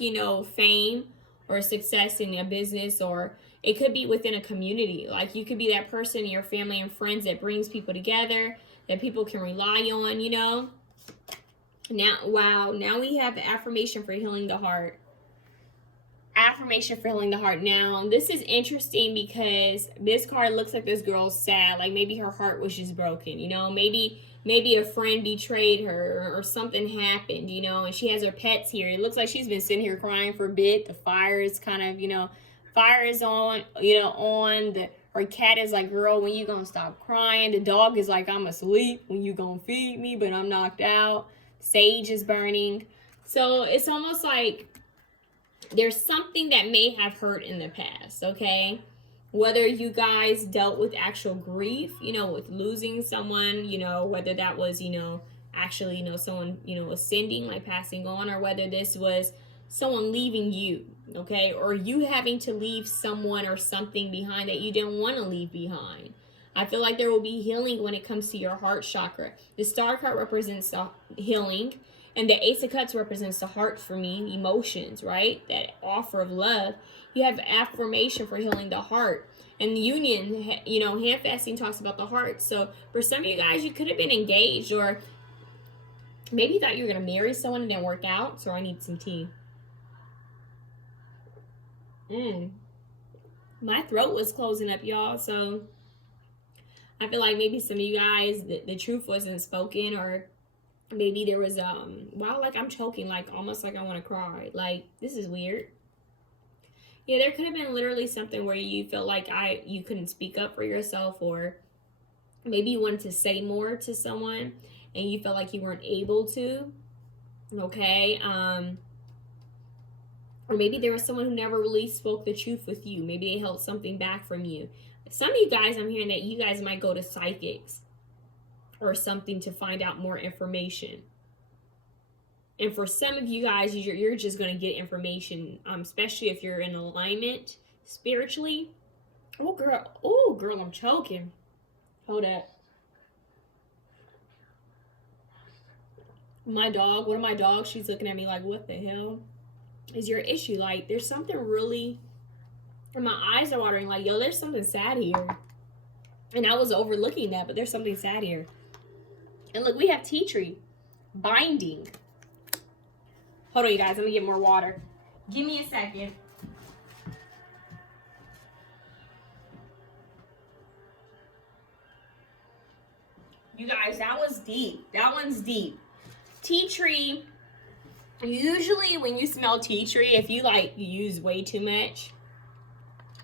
fame or success in a business, or it could be within a community. Like you could be that person in your family and friends that brings people together, that people can rely on, Now, wow, now we have the affirmation for healing the heart. Affirmation for healing the heart. Now, this is interesting because this card looks like this girl's sad. Like maybe her heart was just broken, Maybe a friend betrayed her or something happened, and she has her pets here. It looks like she's been sitting here crying for a bit. The fire is kind of, fire is on, her cat is like, girl, when you gonna stop crying? The dog is like, I'm asleep. When you gonna feed me? But I'm knocked out. Sage is burning. So it's almost like there's something that may have hurt in the past, okay? Whether you guys dealt with actual grief, with losing someone, whether that was, actually, someone, ascending, like passing on, or whether this was someone leaving you, okay? Or you having to leave someone or something behind that you didn't want to leave behind. I feel like there will be healing when it comes to your heart chakra. The star card represents healing, and the Ace of Cups represents the heart for me, emotions, right? That offer of love. You have affirmation for healing the heart. And the union, hand fasting talks about the heart. So for some of you guys, you could have been engaged, or maybe you thought you were going to marry someone and didn't work out. So I need some tea. My throat was closing up, y'all. So I feel like maybe some of you guys, the truth wasn't spoken, or maybe there was, wow, like I'm choking, like almost like I want to cry. Like, this is weird. Yeah, there could have been literally something where you felt like you couldn't speak up for yourself, or maybe you wanted to say more to someone and you felt like you weren't able to, okay? Or maybe there was someone who never really spoke the truth with you. Maybe they held something back from you. Some of you guys, I'm hearing that you guys might go to psychics or something to find out more information. And for some of you guys, you're just going to get information, especially if you're in alignment spiritually. Oh, girl, I'm choking. Hold up. My dog, one of my dogs, she's looking at me like, what the hell is your issue? Like, there's something really, and my eyes are watering like, yo, there's something sad here. And I was overlooking that, but there's something sad here. And look, we have tea tree binding. Hold on, you guys. I'm going to get more water. Give me a second. You guys, that was deep. That one's deep. Tea tree. Usually when you smell tea tree, if you like use way too much,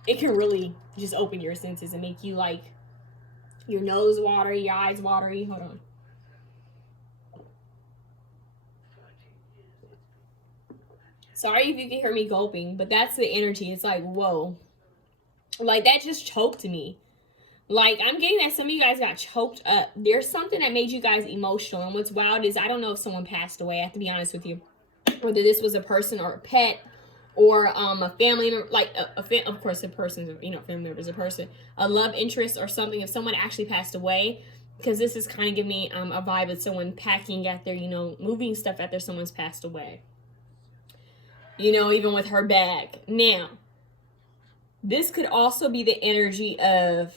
it can really just open your senses and make you like your nose watery, your eyes watery. Hold on. Sorry if you can hear me gulping, but that's the energy. It's like, whoa. Like, that just choked me. Like, I'm getting that some of you guys got choked up. There's something that made you guys emotional. And what's wild is I don't know if someone passed away. I have to be honest with you. Whether this was a person or a pet or a family member. Like, of course, a person's, family member is a person. A love interest or something. If someone actually passed away. Because this is kind of giving me a vibe of someone packing at their, moving stuff after someone's passed away. Even with her bag. Now, this could also be the energy of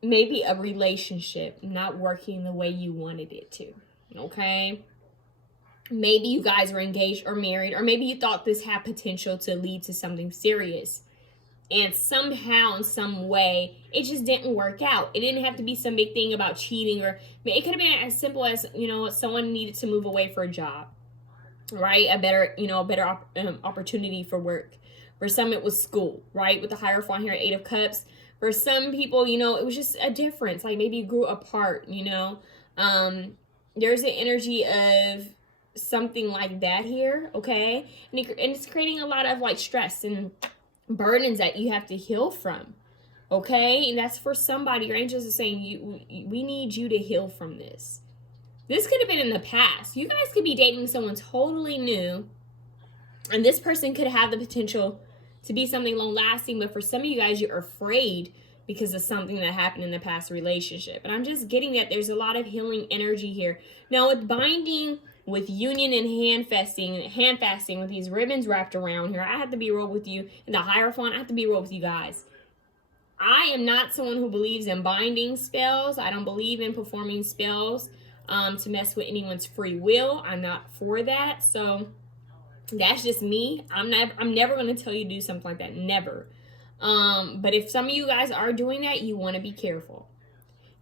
maybe a relationship not working the way you wanted it to. Okay? Maybe you guys were engaged or married, or maybe you thought this had potential to lead to something serious. And somehow, in some way, it just didn't work out. It didn't have to be some big thing about cheating, or it could have been as simple as, someone needed to move away for a job. Right? A better opportunity for work. For some, it was school, right? With the Hierophant here, 8 of Cups. For some people, it was just a difference. Like, maybe you grew apart, There's an energy of something like that here, okay? And it's creating a lot of, like, stress and burdens that you have to heal from, okay? And that's for somebody. Your angels are saying, we need you to heal from this. This could have been in the past. You guys could be dating someone totally new, and this person could have the potential to be something long-lasting, but for some of you guys, you're afraid because of something that happened in the past relationship. And I'm just getting that there's a lot of healing energy here. Now, with binding, with union and hand fasting with these ribbons wrapped around here, I have to be real with you. And the Hierophant, I have to be real with you guys. I am not someone who believes in binding spells. I don't believe in performing spells to mess with anyone's free will. I'm not for that. So that's just me. I'm never going to tell you to do something like that. Never. But if some of you guys are doing that, you want to be careful.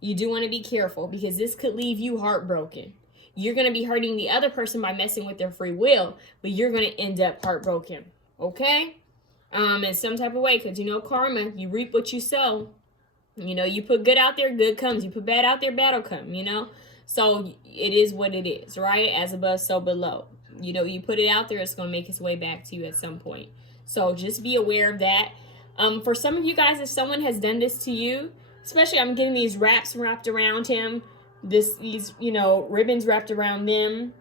You do want to be careful because this could leave you heartbroken. You're going to be hurting the other person by messing with their free will, but you're going to end up heartbroken. Okay? In some type of way, because karma, you reap what you sow. You put good out there, good comes. You put bad out there, bad will come, So it is what it is, right? As above, so below. You put it out there, it's going to make its way back to you at some point. So just be aware of that. For some of you guys, if someone has done this to you, especially I'm getting these wraps wrapped around him, these ribbons wrapped around them,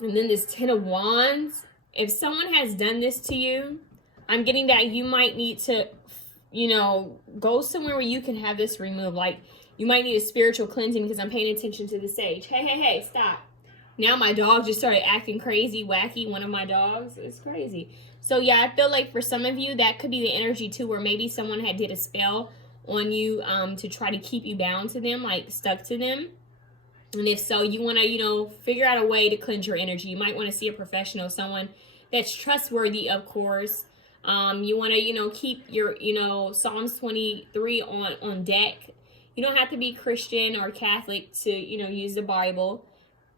and then this 10 of Wands. If someone has done this to you, I'm getting that you might need to, go somewhere where you can have this removed. Like, you might need a spiritual cleansing because I'm paying attention to the sage. Hey, stop. Now my dog just started acting crazy, wacky. One of my dogs is crazy. So yeah, I feel like for some of you, that could be the energy too, where maybe someone had did a spell on you to try to keep you bound to them, like stuck to them. And if so, you want to, figure out a way to cleanse your energy. You might want to see a professional, someone that's trustworthy, of course. You want to, keep your, Psalms 23 on deck. You don't have to be Christian or Catholic to, use the Bible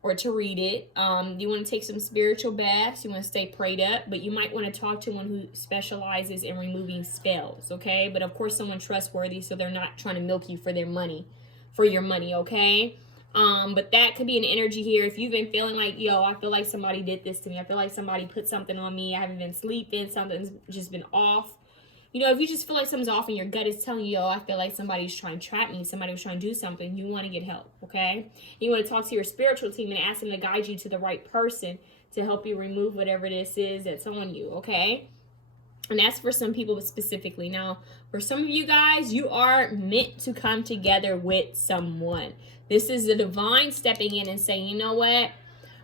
or to read it. You want to take some spiritual baths. You want to stay prayed up, but you might want to talk to one who specializes in removing spells, okay? But of course, someone trustworthy, so they're not trying to milk you for your money, okay? But that could be an energy here. If you've been feeling like, I feel like somebody did this to me. I feel like somebody put something on me. I haven't been sleeping. Something's just been off. You know, if you just feel like something's off and your gut is telling you, oh, I feel like somebody's trying to trap me, somebody was trying to do something, you want to get help, okay? You want to talk to your spiritual team and ask them to guide you to the right person to help you remove whatever this is that's on you, okay? And that's for some people specifically. Now, for some of you guys, you are meant to come together with someone. This is the divine stepping in and saying, you know what?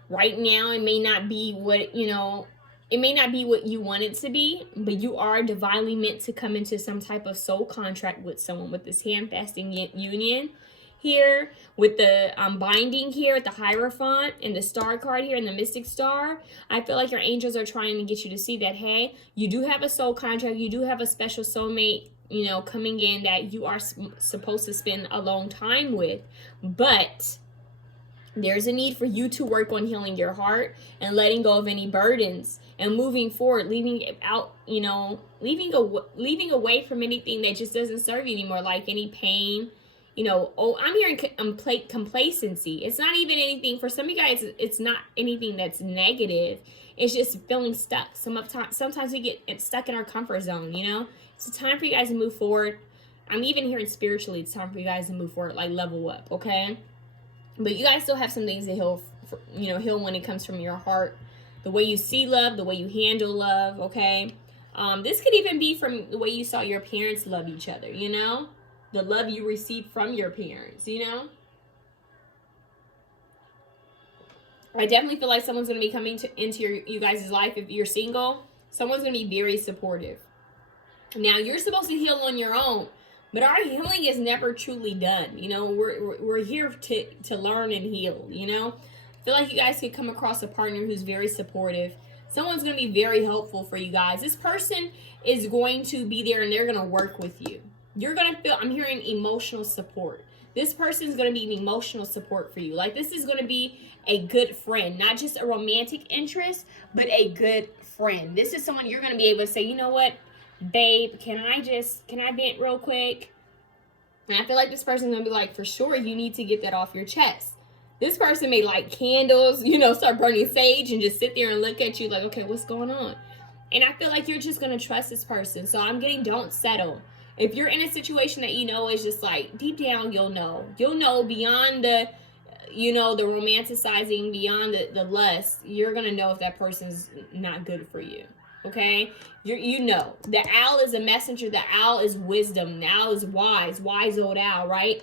Right now, it may not be what, you know, it may not be what you want it to be, but you are divinely meant to come into some type of soul contract with someone, with this hand-fasting union here, with the binding here at the Hierophant and the star card here and the Mystic Star. I feel like your angels are trying to get you to see that, hey, you do have a soul contract. You do have a special soulmate, you know, coming in that you are supposed to spend a long time with. But there's a need for you to work on healing your heart and letting go of any burdens and moving forward, leaving out, you know, leaving away from anything that just doesn't serve you anymore, like any pain. You know, oh, I'm hearing complacency. It's not even anything, for some of you guys, it's not anything that's negative. It's just feeling stuck. Sometimes we get stuck in our comfort zone, you know? It's a time for you guys to move forward. I'm even hearing spiritually, it's time for you guys to move forward, like level up, okay? But you guys still have some things to heal, heal when it comes from your heart. The way you see love, the way you handle love, okay? This could even be from the way you saw your parents love each other, you know? The love you received from your parents, you know? I definitely feel like someone's going to be coming into you guys' life. If you're single, someone's going to be very supportive. Now, you're supposed to heal on your own, but our healing is never truly done. You know, we're here to learn and heal, you know? I feel like you guys could come across a partner who's very supportive. Someone's going to be very helpful for you guys. This person is going to be there and they're going to work with you. You're going to feel, I'm hearing emotional support. This person is going to be an emotional support for you. Like, this is going to be a good friend, not just a romantic interest, but a good friend. This is someone you're going to be able to say, you know what, babe, can I vent real quick? And I feel like this person's going to be like, for sure, you need to get that off your chest. This person may light candles, you know, start burning sage and just sit there and look at you like, okay, what's going on? And I feel like you're just going to trust this person. So I'm getting, don't settle. If you're in a situation that you know is just like, deep down, you'll know beyond the, you know, the romanticizing, beyond the lust, you're going to know if that person's not good for you. Okay? You know. The owl is a messenger. The owl is wisdom. The owl is wise old owl, right?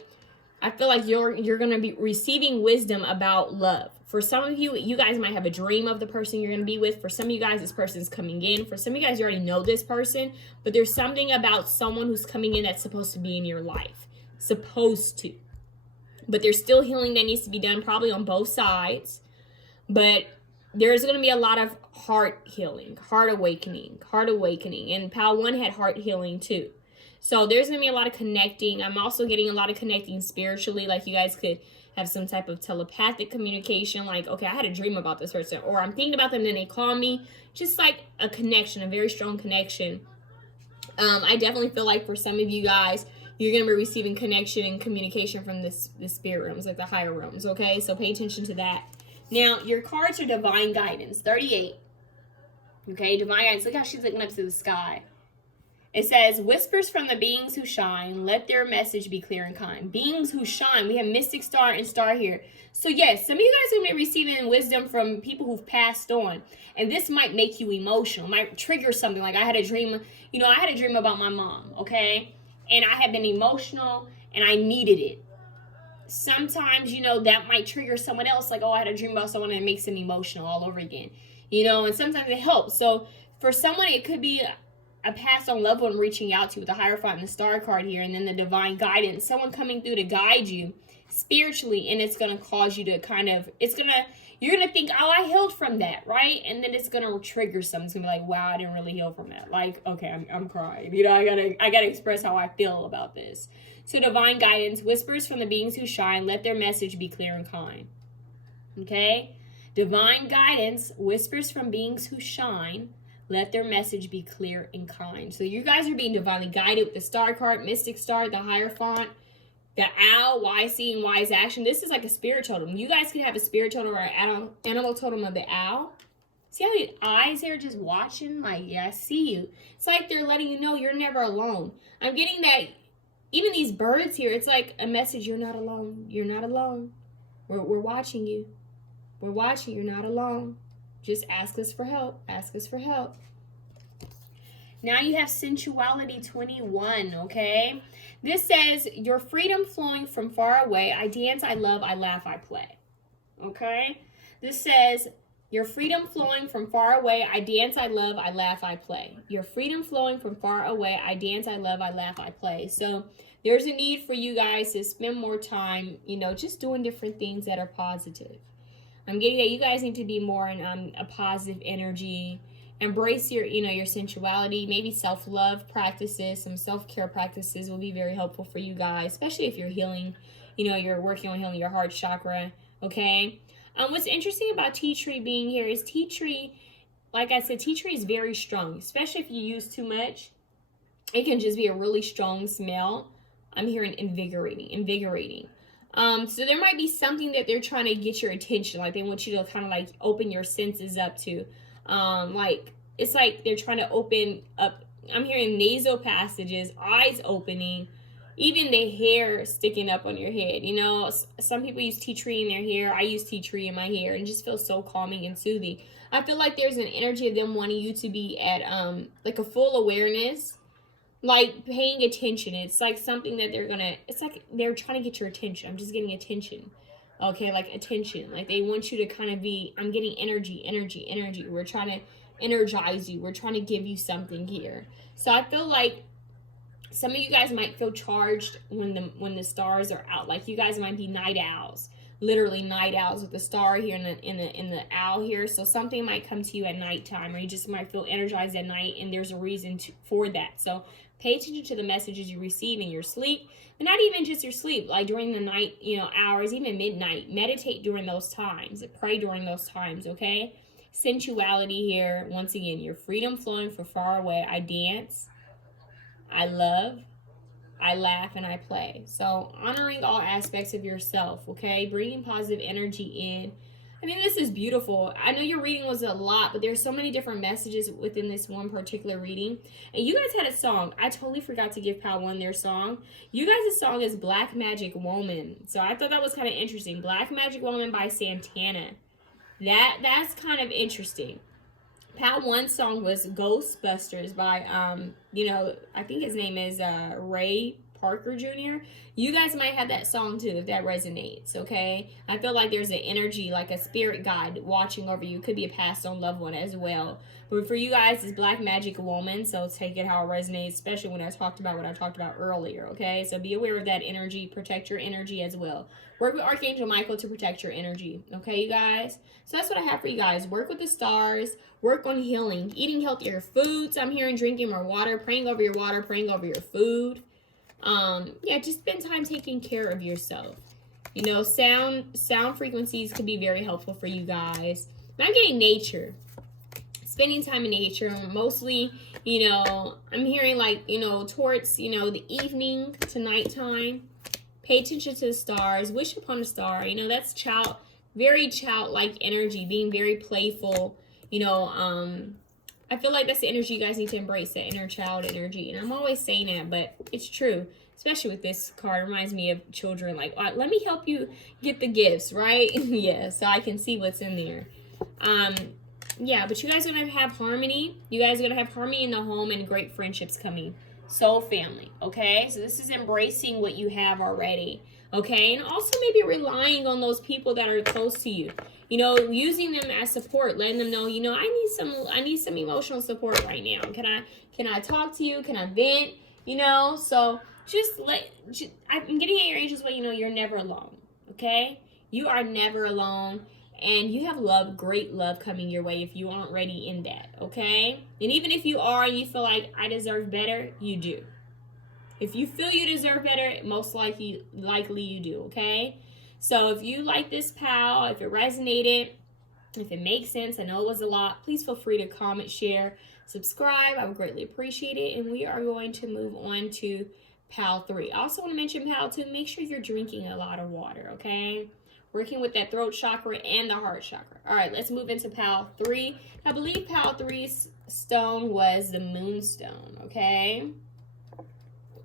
I feel like you're going to be receiving wisdom about love. For some of you, you guys might have a dream of the person you're going to be with. For some of you guys, this person's coming in. For some of you guys, you already know this person. But there's something about someone who's coming in that's supposed to be in your life. Supposed to. But there's still healing that needs to be done, probably on both sides. But there's going to be a lot of heart healing, heart awakening. And Pal 1 had heart healing too. So there's going to be a lot of connecting. I'm also getting a lot of connecting spiritually. Like, you guys could have some type of telepathic communication. Like, okay, I had a dream about this person. Or I'm thinking about them, then they call me. Just like a connection, a very strong connection. I definitely feel like for some of you guys, you're going to be receiving connection and communication from the spirit realms, like the higher realms, okay? So pay attention to that. Now, your cards are divine guidance, 38. Okay, divine guidance. Look how she's looking up to the sky. It says, whispers from the beings who shine, let their message be clear and kind. Beings who shine. We have Mystic Star and Star here. So yes, some of you guys are going to be receiving wisdom from people who've passed on. And this might make you emotional. Might trigger something. Like, I had a dream, you know, I had a dream about my mom, okay? And I had been emotional and I needed it. Sometimes, you know, that might trigger someone else. Like, oh, I had a dream about someone and it makes them emotional all over again. You know, and sometimes it helps. So for someone, it could be a passed on loved one reaching out to you with the Hierophant and the Star card here, and then the divine guidance, someone coming through to guide you spiritually, and it's going to cause you to kind of, you're going to think, oh, I healed from that, right? And then it's going to trigger something. It's going to be like, wow, I didn't really heal from that. Like, okay, I'm crying. You know, I gotta express how I feel about this. So divine guidance, whispers from the beings who shine, let their message be clear and kind. Okay? Divine guidance, whispers from beings who shine, let their message be clear and kind. So you guys are being divinely guided with the Star card, Mystic Star, the Hierophant, the Owl, wise seeing, wise action. This is like a spirit totem. You guys could have a spirit totem or an animal totem of the Owl. See how the eyes here just watching? Like, yeah, I see you. It's like they're letting you know you're never alone. I'm getting that, even these birds here, it's like a message, you're not alone. You're not alone. We're watching you. We're watching. You're not alone. Just ask us for help. Ask us for help. Now you have sensuality 21, okay? This says, your freedom flowing from far away. I dance, I love, I laugh, I play. Okay? This says, your freedom flowing from far away. I dance, I love, I laugh, I play. Your freedom flowing from far away. I dance, I love, I laugh, I play. So there's a need for you guys to spend more time, just doing different things that are positive. I'm getting that you guys need to be more in a positive energy. Embrace your sensuality. Maybe self-love practices, some self-care practices will be very helpful for you guys, especially if you're healing, you're working on healing your heart chakra, okay? What's interesting about tea tree being here is tea tree, like I said, tea tree is very strong, especially if you use too much. It can just be a really strong smell. I'm hearing invigorating. So there might be something that they're trying to get your attention. Like they want you to kind of like open your senses up to. Like it's like they're trying to open up. I'm hearing nasal passages, eyes opening, even the hair sticking up on your head. Some people use tea tree in their hair. I use tea tree in my hair, and it just feels so calming and soothing. I feel like there's an energy of them wanting you to be at like a full awareness, like paying attention. It's like something that it's like they're trying to get your attention. I'm just getting attention. Okay, like attention. Like they want you to kind of be, I'm getting energy. We're trying to energize you. We're trying to give you something here. So I feel like some of you guys might feel charged when the stars are out. Like you guys might be night owls. Literally night owls with the star here in the owl here. So something might come to you at nighttime, or you just might feel energized at night, and there's a reason for that. So pay attention to the messages you receive in your sleep, but not even just your sleep, like during the night, hours, even midnight. Meditate during those times. Pray during those times, okay? Sensuality here. Once again, your freedom flowing from far away. I dance, I love, I laugh, and I play. So honoring all aspects of yourself, okay? Bringing positive energy in. I mean, this is beautiful. I know your reading was a lot, but there's so many different messages within this one particular reading. And you guys had a song. I totally forgot to give Pal One their song. You guys' song is Black Magic Woman. So I thought that was kind of interesting. Black Magic Woman by Santana. That's kind of interesting. Pal One's song was Ghostbusters by, I think his name is Ray Parker Jr. You guys might have that song too if that resonates, okay? I feel like there's an energy, like a spirit guide watching over you. Could be a passed on loved one as well. But for you guys, it's Black Magic Woman, so take it how it resonates, especially when I talked about what I talked about earlier, okay? So be aware of that energy. Protect your energy as well. Work with Archangel Michael to protect your energy, okay, you guys? So that's what I have for you guys. Work with the stars. Work on healing. Eating healthier foods. I'm hearing drinking more water. Praying over your water. Praying over your food. Just spend time taking care of yourself. Sound frequencies could be very helpful for you guys. I'm getting nature. Spending time in nature. Mostly, I'm hearing like, towards, the evening to nighttime. Pay attention to the stars. Wish upon a star. That's very childlike energy. Being very playful. I feel like that's the energy you guys need to embrace, that inner child energy. And I'm always saying that, but it's true. Especially with this card. It reminds me of children. Like, let me help you get the gifts, right? Yeah, so I can see what's in there. But you guys are going to have harmony. You guys are going to have harmony in the home and great friendships coming. Soul family, okay? So this is embracing what you have already, okay? And also maybe relying on those people that are close to you. Using them as support, letting them know, I need some emotional support right now. Can I talk to you? Can I vent? So I'm getting at your angels, but you're never alone. Okay? You are never alone, and you have love, great love coming your way if you aren't ready in that. Okay? And even if you are and you feel like I deserve better, you do. If you feel you deserve better, most likely you do. Okay? So if you like this, pal, if it resonated, if it makes sense, I know it was a lot, please feel free to comment, share, subscribe. I would greatly appreciate it. And we are going to move on to pal 3. I also want to mention pal 2, make sure you're drinking a lot of water, okay? working with that throat chakra and the heart chakra. All right, let's move into pile 3. I believe pile 3's stone was the moonstone, okay?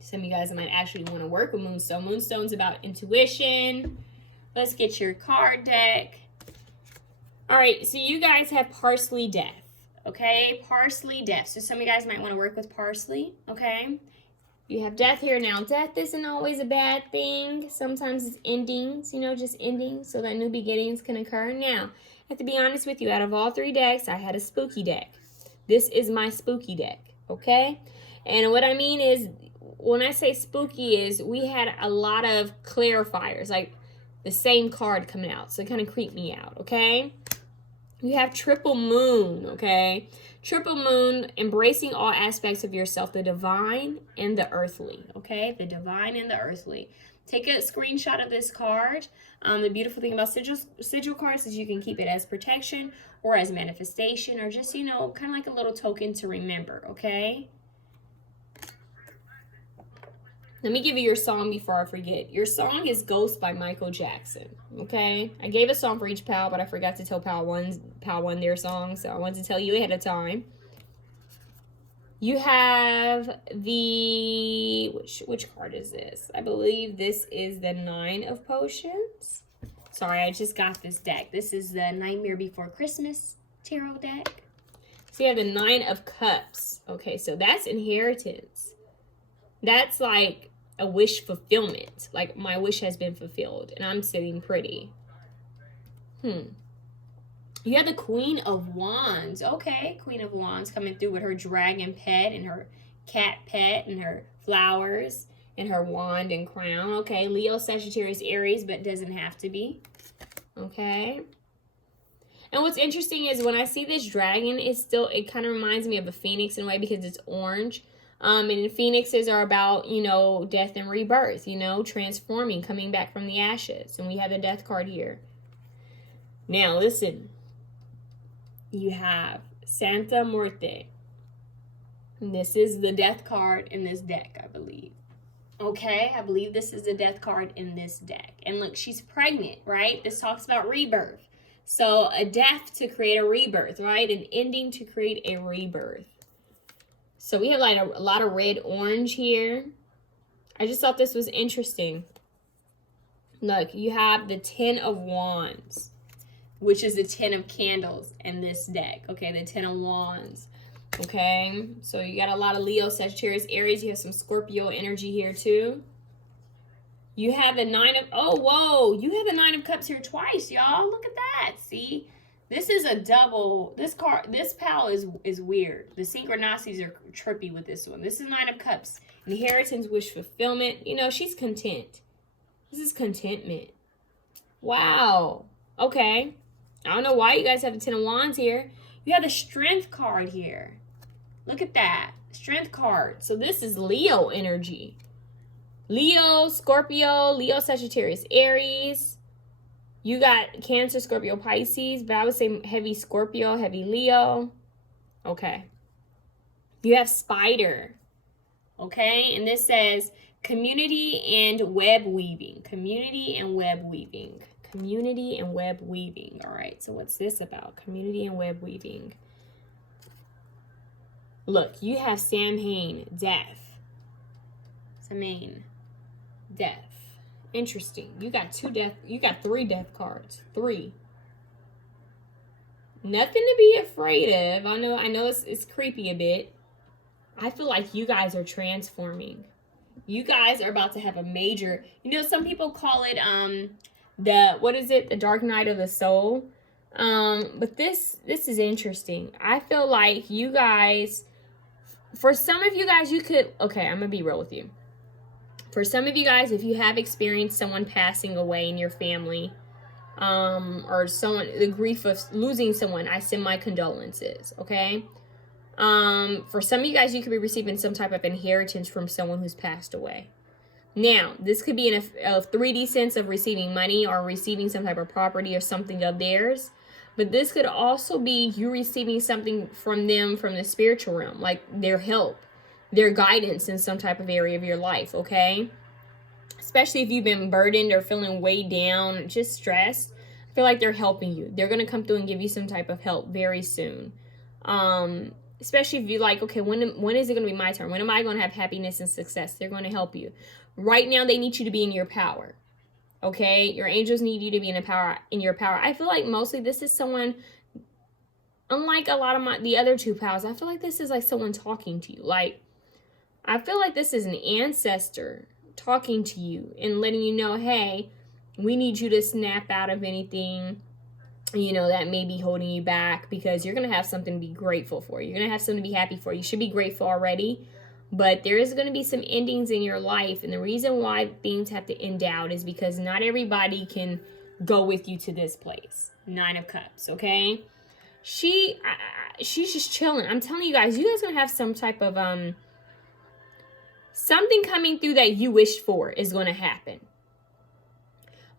Some of you guys might actually want to work with moonstone. Moonstone's about intuition. Let's get your card deck. All right, so you guys have parsley death, okay? Parsley death. So some of you guys might want to work with parsley, okay? You have death here. Now, death isn't always a bad thing. Sometimes it's endings, you know, just endings so that new beginnings can occur. Now, I have to be honest with you. Out of all 3 decks, I had a spooky deck. This is my spooky deck, okay? And what I mean is, when I say spooky is, we had a lot of clarifiers, like the same card coming out. So it kind of creeped me out, okay? You have triple moon, okay? Triple moon, embracing all aspects of yourself, the divine and the earthly, okay? The divine and the earthly. Take a screenshot of this card. The beautiful thing about sigil cards is you can keep it as protection or as manifestation or just, you know, kind of like a little token to remember, okay? Let me give you your song before I forget. Your song is Ghost by Michael Jackson, okay? I gave a song for each pal, but I forgot to tell pal one their song, so I wanted to tell you ahead of time. You have the, which card is this? I believe this is the 9 of Potions. Sorry, I just got this deck. This is the Nightmare Before Christmas tarot deck. So you have the 9 of Cups. Okay, so that's inheritance. That's like a wish fulfillment. Like, my wish has been fulfilled and I'm sitting pretty. You have the Queen of Wands. Okay, Queen of Wands coming through with her dragon pet and her cat pet and her flowers and her wand and crown. Okay, Leo, Sagittarius, Aries, but doesn't have to be. Okay. And what's interesting is when I see this dragon, it kind of reminds me of a phoenix in a way because it's orange. And phoenixes are about, you know, death and rebirth, you know, transforming, coming back from the ashes. And we have the death card here. Now, listen. You have Santa Muerte. And this is the death card in this deck, I believe. Okay, I believe this is the death card in this deck. And look, she's pregnant, right? This talks about rebirth. So a death to create a rebirth, right? An ending to create a rebirth. So we have like a lot of red orange here. I just thought this was interesting. Look, you have the 10 of Wands, which is the 10 of Candles in this deck. Okay, the 10 of Wands. Okay, so you got a lot of Leo, Sagittarius, Aries. You have some Scorpio energy here too. You have the 9 of, oh, whoa. You have the 9 of Cups here twice, y'all. Look at that, see? This is a double. This pal is weird. The synchronicities are trippy with this one. This is 9 of Cups. Inheritance, wish fulfillment. You know, she's content. This is contentment. Wow. Okay. I don't know why you guys have the 10 of Wands here. You have the Strength card here. Look at that. Strength card. So this is Leo energy. Leo, Scorpio, Leo, Sagittarius, Aries. You got Cancer, Scorpio, Pisces, but I would say heavy Scorpio, heavy Leo. Okay. You have Spider. Okay, and this says community and web weaving. Community and web weaving. Community and web weaving. All right, so what's this about? Community and web weaving. Look, you have Samhain, death. Samhain, death. Interesting. You got 3 death cards. 3. Nothing to be afraid of. I know it's creepy a bit. I feel like you guys are transforming. You guys are about to have a major, you know, some people call it the Dark Night of the Soul. But this is interesting. I feel like you guys, for some of you guys, okay, I'm gonna be real with you. For some of you guys, if you have experienced someone passing away in your family, or the grief of losing someone, I send my condolences, okay? For some of you guys, you could be receiving some type of inheritance from someone who's passed away. Now, this could be in a 3D sense of receiving money or receiving some type of property or something of theirs. But this could also be you receiving something from them from the spiritual realm, like their help, their guidance in some type of area of your life, okay? especially if you've been burdened or feeling weighed down, just stressed. I feel like they're helping you. They're going to come through and give you some type of help very soon. Especially if you're like, okay, when is it going to be my turn? When am I going to have happiness and success? They're going to help you. Right now, they need you to be in your power. Okay? Your angels need you to be in your power. I feel like mostly this is someone, unlike a lot of the other two pals, I feel like this is like someone talking to you. Like, I feel like this is an ancestor talking to you and letting you know, hey, we need you to snap out of anything, you know, that may be holding you back, because you're going to have something to be grateful for. You're going to have something to be happy for. You should be grateful already, but there is going to be some endings in your life. And the reason why things have to end out is because not everybody can go with you to this place. 9 of Cups, okay? She's just chilling. I'm telling you guys going to have some type of, something coming through that you wished for is going to happen.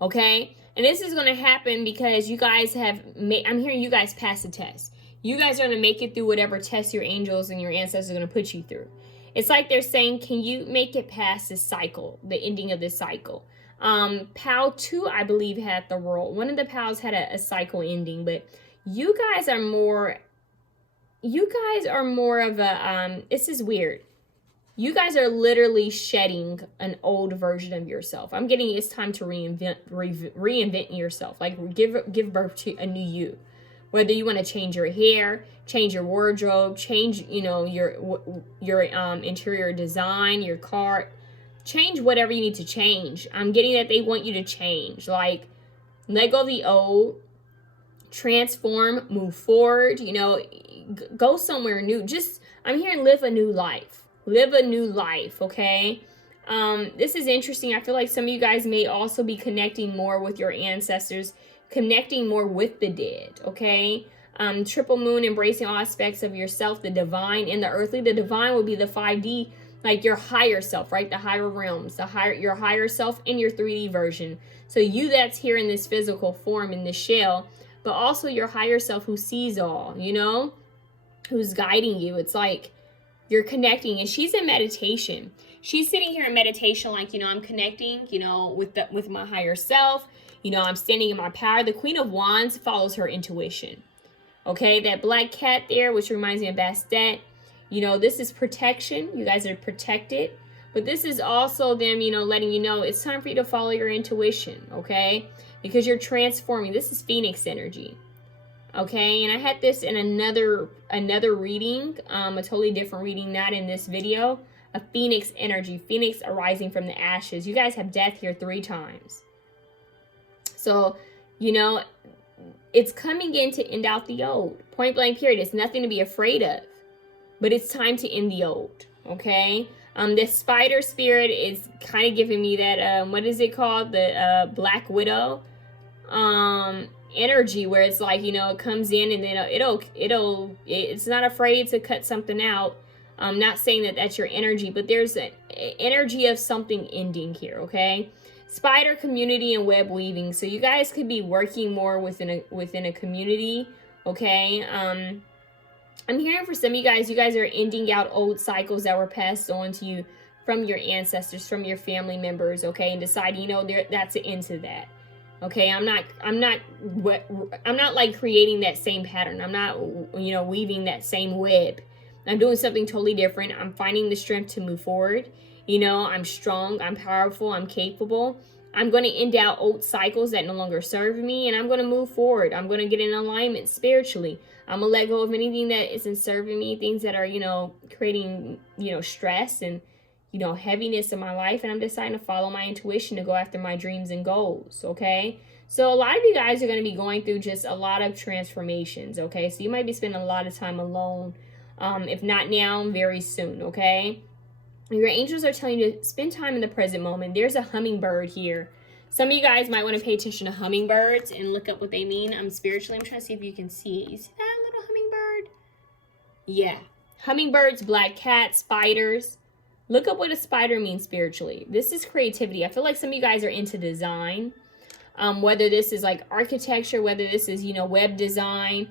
Okay? And this is going to happen because you guys I'm hearing you guys pass the test. You guys are going to make it through whatever test your angels and your ancestors are going to put you through. It's like they're saying, can you make it past this cycle, the ending of this cycle? Pal 2, I believe, had the role. One of the pals had a cycle ending, but you guys are more of a, this is weird. You guys are literally shedding an old version of yourself. I'm getting it's time to reinvent yourself. Like give birth to a new you. Whether you want to change your hair, change your wardrobe, change, you know, your interior design, your car, change whatever you need to change. I'm getting that they want you to change. Like, let go of the old, transform, move forward, you know, go somewhere new. Just, I'm hearing live a new life. Live a new life, okay? This is interesting. I feel like some of you guys may also be connecting more with your ancestors, connecting more with the dead, okay? Triple moon, embracing all aspects of yourself, the divine and the earthly. The divine will be the 5D, like your higher self, right? The higher realms, your higher self and your 3D version. So you that's here in this physical form, in this shell, but also your higher self who sees all, you know, who's guiding you. It's like, you're connecting, and she's in meditation. She's sitting here in meditation, like, you know, I'm connecting, you know, with my higher self. You know, I'm standing in my power. The Queen of Wands follows her intuition. Okay, that black cat there, which reminds me of Bastet. You know, this is protection. You guys are protected. But this is also them, you know, letting you know it's time for you to follow your intuition, okay? Because you're transforming. This is Phoenix energy. Okay, and I had this in another reading, a totally different reading, not in this video. A Phoenix energy, Phoenix arising from the ashes. You guys have death here 3 times. So, you know, it's coming in to end out the old. Point blank period. It's nothing to be afraid of. But it's time to end the old, okay? This spider spirit is kind of giving me that, what is it called? The Black Widow. Energy where it's like, you know, it comes in and then it's not afraid to cut something out. I'm not saying that that's your energy, but there's an energy of something ending here, okay? Spider community and web weaving. So you guys could be working more within a community, okay? I'm hearing for some of you guys are ending out old cycles that were passed on to you from your ancestors, from your family members, okay? And deciding, you know, that's an end to that. Okay, I'm not like creating that same pattern. I'm not, you know, weaving that same web. I'm doing something totally different. I'm finding the strength to move forward. You know, I'm strong, I'm powerful, I'm capable. I'm going to end out old cycles that no longer serve me, and I'm going to move forward. I'm going to get in alignment spiritually. I'm going to let go of anything that isn't serving me, things that are, you know, creating, you know, stress and, you know, heaviness in my life, and I'm deciding to follow my intuition to go after my dreams and goals, okay? So a lot of you guys are going to be going through just a lot of transformations, okay? So you might be spending a lot of time alone, if not now, very soon, okay? Your angels are telling you to spend time in the present moment. There's a hummingbird here. Some of you guys might want to pay attention to hummingbirds and look up what they mean. Spiritually, I'm trying to see if you can see. You see that little hummingbird? Yeah. Hummingbirds, black cats, spiders. Look up what a spider means spiritually. This is creativity. I feel like some of you guys are into design. Whether this is like architecture, whether this is, you know, web design,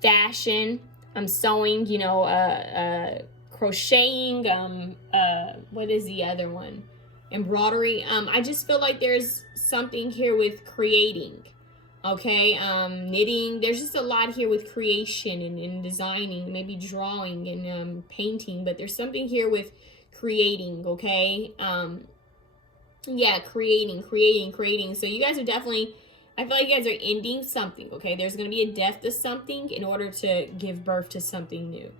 fashion, sewing, you know, crocheting, what is the other one? embroidery. I just feel like there's something here with creating. Okay, knitting. There's just a lot here with creation and designing, maybe drawing and painting, but there's something here with creating. Okay, yeah, creating. So you guys are definitely, I feel like you guys are ending something. Okay, there's going to be a death to something in order to give birth to something new.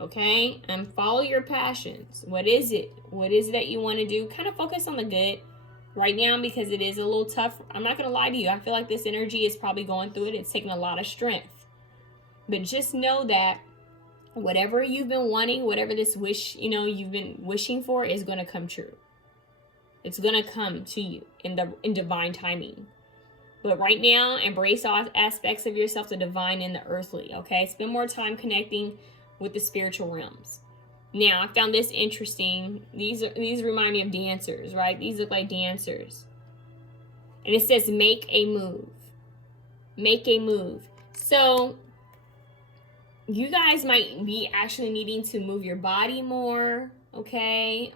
Okay, and follow your passions. What is it? What is it that you want to do? Kind of focus on the good right now, because it is a little tough. I'm not going to lie to you. I feel like this energy is probably going through it. It's taking a lot of strength. But just know that whatever you've been wanting, whatever this wish, you've been wishing for, is going to come true. It's going to come to you in divine timing. But right now, embrace all aspects of yourself, the divine and the earthly, okay? Spend more time connecting with the spiritual realms. Now, I found this interesting. These remind me of dancers, right? These look like dancers. And it says, make a move. Make a move. So, you guys might be actually needing to move your body more, okay?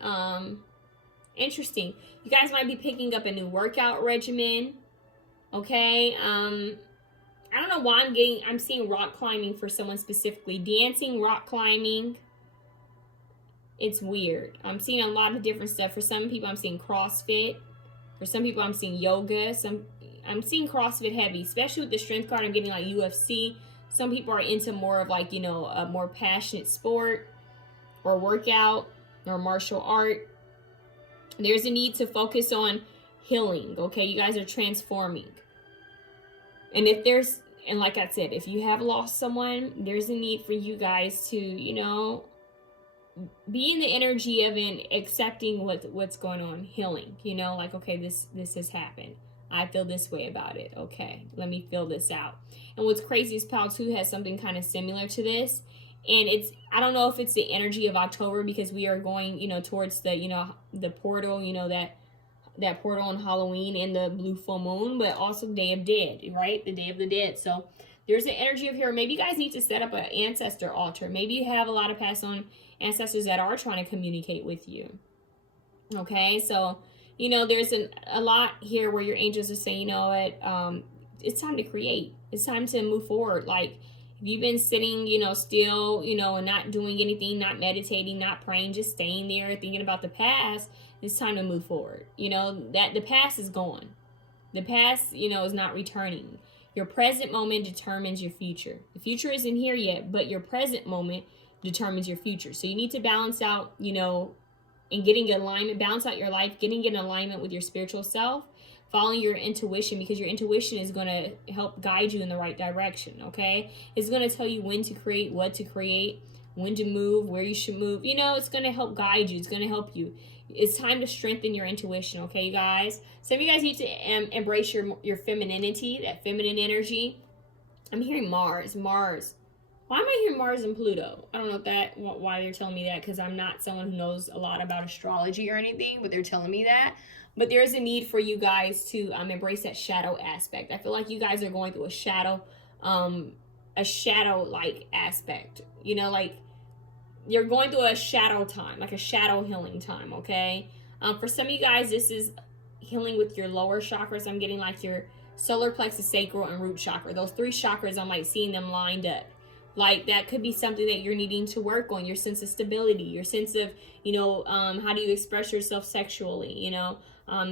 Interesting. You guys might be picking up a new workout regimen, okay? I don't know why I'm seeing rock climbing for someone specifically. Dancing, rock climbing. It's weird. I'm seeing a lot of different stuff. For some people, I'm seeing CrossFit. For some people, I'm seeing yoga. I'm seeing CrossFit heavy, especially with the strength card. I'm getting like UFC. Some people are into more of like, a more passionate sport or workout or martial art. There's a need to focus on healing, okay? You guys are transforming. And and like I said, if you have lost someone, there's a need for you guys to, be in the energy of accepting what's going on, healing, like, okay, this has happened. I feel this way about it. Okay, let me feel this out. And what's crazy is Pal 2 has something kind of similar to this. And I don't know if it's the energy of October, because we are going, towards the, the portal, that portal on Halloween and the blue full moon, but also Day of Dead, right? The Day of the Dead. So there's an energy of here. Maybe you guys need to set up an ancestor altar. Maybe you have a lot of passed on ancestors that are trying to communicate with you. Okay, so there's a lot here where your angels are saying, it's time to create. It's time to move forward. Like, if you've been sitting, still, and not doing anything, not meditating, not praying, just staying there thinking about the past, it's time to move forward. That the past is gone. The past, is not returning. Your present moment determines your future. The future isn't here yet, but your present moment determines your future. So you need to balance out, and getting alignment, balance out your life, getting in alignment with your spiritual self, following your intuition, because your intuition is going to help guide you in the right direction, okay? It's going to tell you when to create, what to create, when to move, where you should move. It's going to help guide you. It's going to help you. It's time to strengthen your intuition, okay, you guys? Some of you guys need to embrace your femininity, that feminine energy. I'm hearing Mars. Why am I hearing Mars and Pluto? I don't know why they're telling me that, because I'm not someone who knows a lot about astrology or anything, but they're telling me that. But there's a need for you guys to embrace that shadow aspect. I feel like you guys are going through a shadow-like aspect. Like, you're going through a shadow time, like a shadow healing time, okay? For some of you guys, this is healing with your lower chakras. I'm getting like your solar plexus, sacral, and root chakra. Those 3 chakras, I'm like seeing them lined up. Like, that could be something that you're needing to work on, your sense of stability, your sense of, how do you express yourself sexually,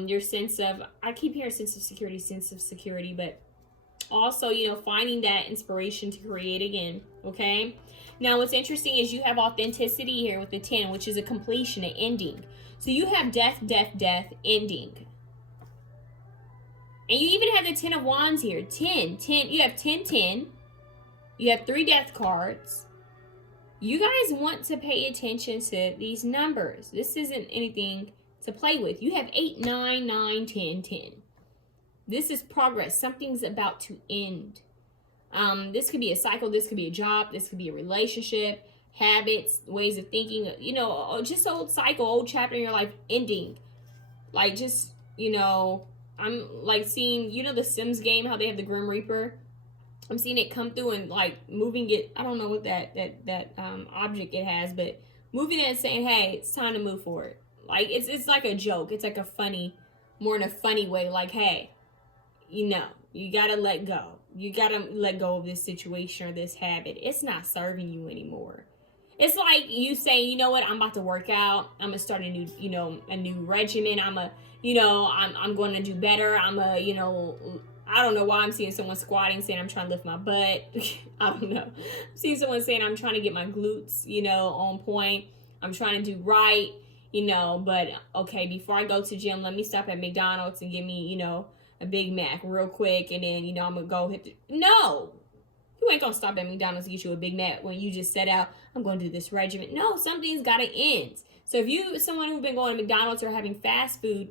your sense of, I keep hearing sense of security, but also, finding that inspiration to create again, okay? Now, what's interesting is you have authenticity here with the 10, which is a completion, an ending. So you have death, ending. And you even have the 10 of Wands here. 10. You have 10. You have 3 death cards. You guys want to pay attention to these numbers. This isn't anything to play with. You have 8, 9, 9, 10, 10. This is progress. Something's about to end. This could be a cycle. This could be a job. This could be a relationship, habits, ways of thinking, just old cycle, old chapter in your life ending. Like, just, I'm like seeing, the Sims game, how they have the Grim Reaper. I'm seeing it come through and like moving it. I don't know what that object it has, but moving it and saying, hey, it's time to move forward. Like, it's like a joke. It's like a funny, more in a funny way. Like, hey, you know, you got to let go. You got to let go of this situation or this habit. It's not serving you anymore. It's like you say, you know what, I'm about to work out. I'm going to start a new, you know, a new regimen. I'm going to do better. I don't know why I'm seeing someone squatting saying I'm trying to lift my butt. I don't know. I'm seeing someone saying I'm trying to get my glutes, you know, on point. I'm trying to do right, you know, but okay, before I go to gym, let me stop at McDonald's and give me, you know, a Big Mac real quick, and then, you know, I'm going to go hit the... No! You ain't going to stop at McDonald's to get you a Big Mac when you just set out, I'm going to do this regimen. No, something's got to end. So if you, someone who's been going to McDonald's or having fast food,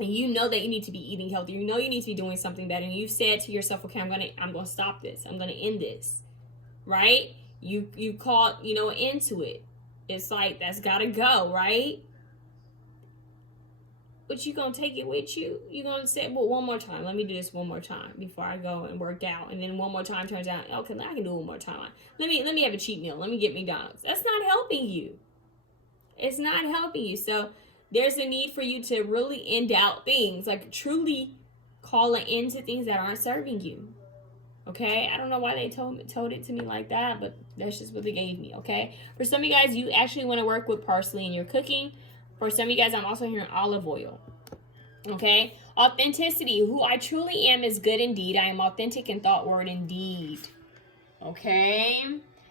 and you know that you need to be eating healthy, you know you need to be doing something better, and you've said to yourself, okay, I'm gonna stop this. I'm gonna end this. Right? You called, you know, into it. It's like, that's gotta go, right? But you gonna take it with you. You're gonna say, well, one more time. Let me do this one more time before I go and work out. And then one more time turns out, okay, I can do it one more time. Let me have a cheat meal. Let me get McDonald's. That's not helping you. It's not helping you. So there's a need for you to really end out things, like truly call an end to things that aren't serving you. Okay, I don't know why they told it to me like that, but that's just what they gave me. Okay, for some of you guys, you actually want to work with parsley in your cooking. For some of you guys, I'm also hearing olive oil. Okay, authenticity. Who I truly am is good indeed. I am authentic in thought, word, and deed. Okay,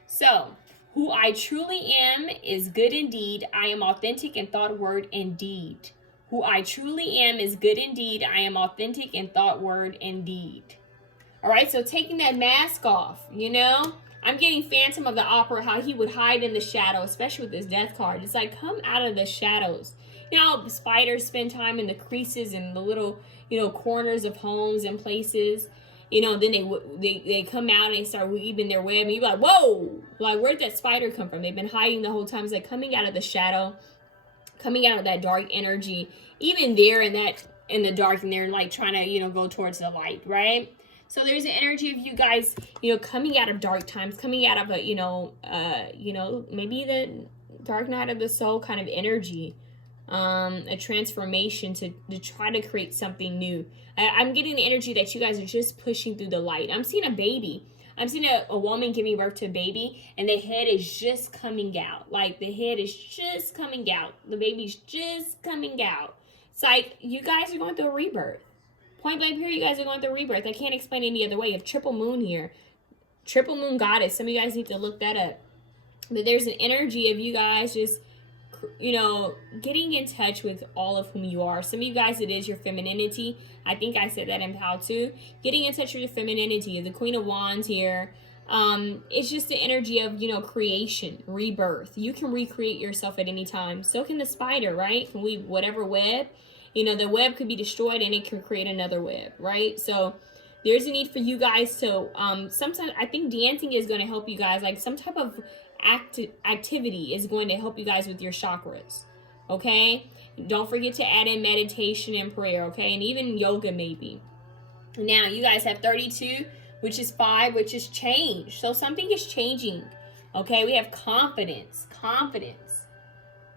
so who I truly am is good indeed. I am authentic in thought, word, and deed. Who I truly am is good indeed. I am authentic in thought, word, and deed. All right, so taking that mask off, you know, I'm getting Phantom of the Opera, how he would hide in the shadow, especially with this death card. It's like, come out of the shadows. You know how spiders spend time in the creases and the little, you know, corners of homes and places. You know, then they come out and they start weaving their web, and you're like, whoa, like, where'd that spider come from? They've been hiding the whole time. It's like coming out of the shadow, coming out of that dark energy, even there in the dark, and they're like trying to, you know, go towards the light, right? So there's an energy of you guys, you know, coming out of dark times, coming out of a, you know, maybe the dark night of the soul kind of energy, a transformation to try to create something new. I'm getting the energy that you guys are just pushing through the light. I'm seeing a baby. I'm seeing a woman giving birth to a baby, and the head is just coming out. Like, the head is just coming out. The baby's just coming out. It's like you guys are going through a rebirth. Point blank here, you guys are going through rebirth. I can't explain any other way. You have triple moon here. Triple moon goddess. Some of you guys need to look that up. But there's an energy of you guys just, you know, getting in touch with all of whom you are. Some of you guys, it is your femininity. I think I said that in PAL too. Getting in touch with your femininity. The Queen of Wands here. It's just the energy of, you know, creation, rebirth. You can recreate yourself at any time. So can the spider, right? Can weave whatever web. You know, the web could be destroyed and it can create another web, right? So there's a need for you guys to, sometimes I think dancing is going to help you guys. Like, some type of activity is going to help you guys with your chakras, okay? Don't forget to add in meditation and prayer, okay? And even yoga maybe. Now, you guys have 32, which is 5, which is change. So something is changing, okay? We have confidence.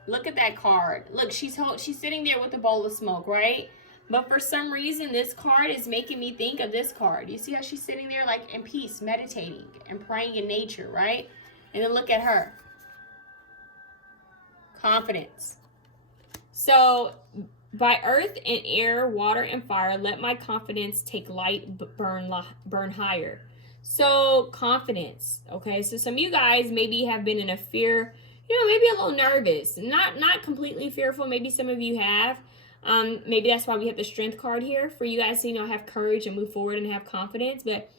Look at that card. Look, she's sitting there with a bowl of smoke, right? But for some reason, this card is making me think of this card. You see how she's sitting there, like, in peace, meditating and praying in nature, right? And then look at her. Confidence. So, by earth and air, water and fire, let my confidence take light, burn higher. So, confidence, okay? So, some of you guys maybe have been in a fear, you know, maybe a little nervous, not completely fearful. Maybe some of you have. Maybe that's why we have the strength card here for you guys to, you know, have courage and move forward and have confidence. But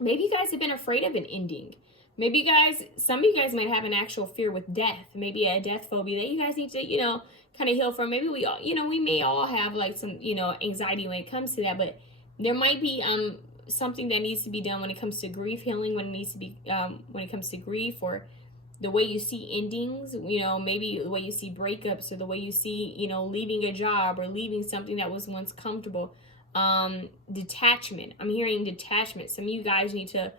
maybe you guys have been afraid of an ending. Maybe some of you guys might have an actual fear with death. Maybe a death phobia that you guys need to, you know, kind of heal from. Maybe we all, you know, we may all have like some, you know, anxiety when it comes to that. But there might be something that needs to be done when it comes to grief healing, when it comes to grief, or the way you see endings, you know, maybe the way you see breakups, or the way you see, you know, leaving a job or leaving something that was once comfortable. Detachment. I'm hearing detachment. Some of you guys need to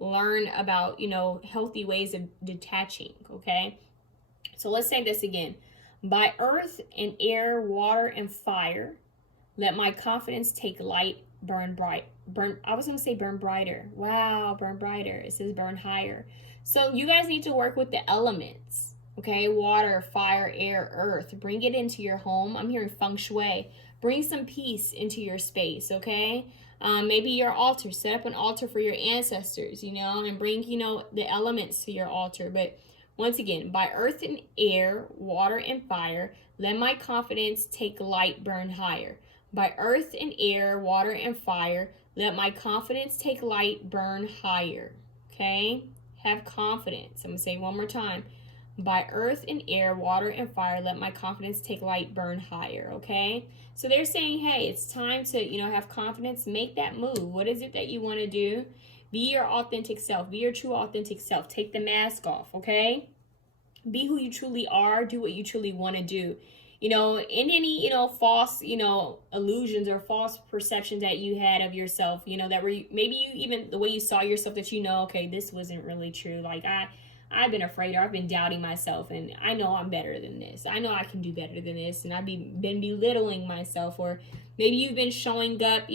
learn about, you know, healthy ways of detaching, okay? So let's say this again. By earth and air, water and fire, let my confidence take light, burn bright. I was going to say burn brighter. Wow, burn brighter. It says burn higher. So you guys need to work with the elements. Okay, water, fire, air, earth. Bring it into your home. I'm hearing feng shui. Bring some peace into your space, okay? Maybe your altar. Set up an altar for your ancestors, and bring, the elements to your altar. But once again, by earth and air, water and fire, let my confidence take light, burn higher. By earth and air, water and fire, let my confidence take light, burn higher. Okay? Have confidence. I'm going to say it one more time. By earth and air, water and fire, let my confidence take light, burn higher. Okay? So they're saying, hey, it's time to, have confidence. Make that move. What is it that you want to do? Be your authentic self. Be your true authentic self. Take the mask off, okay? Be who you truly are. Do what you truly want to do. In any, false, illusions or false perceptions that you had of yourself, that were maybe you even the way you saw yourself that okay, this wasn't really true. Like I've been afraid or I've been doubting myself and I know I'm better than this. I know I can do better than this. And I've been belittling myself, or maybe you've been showing up,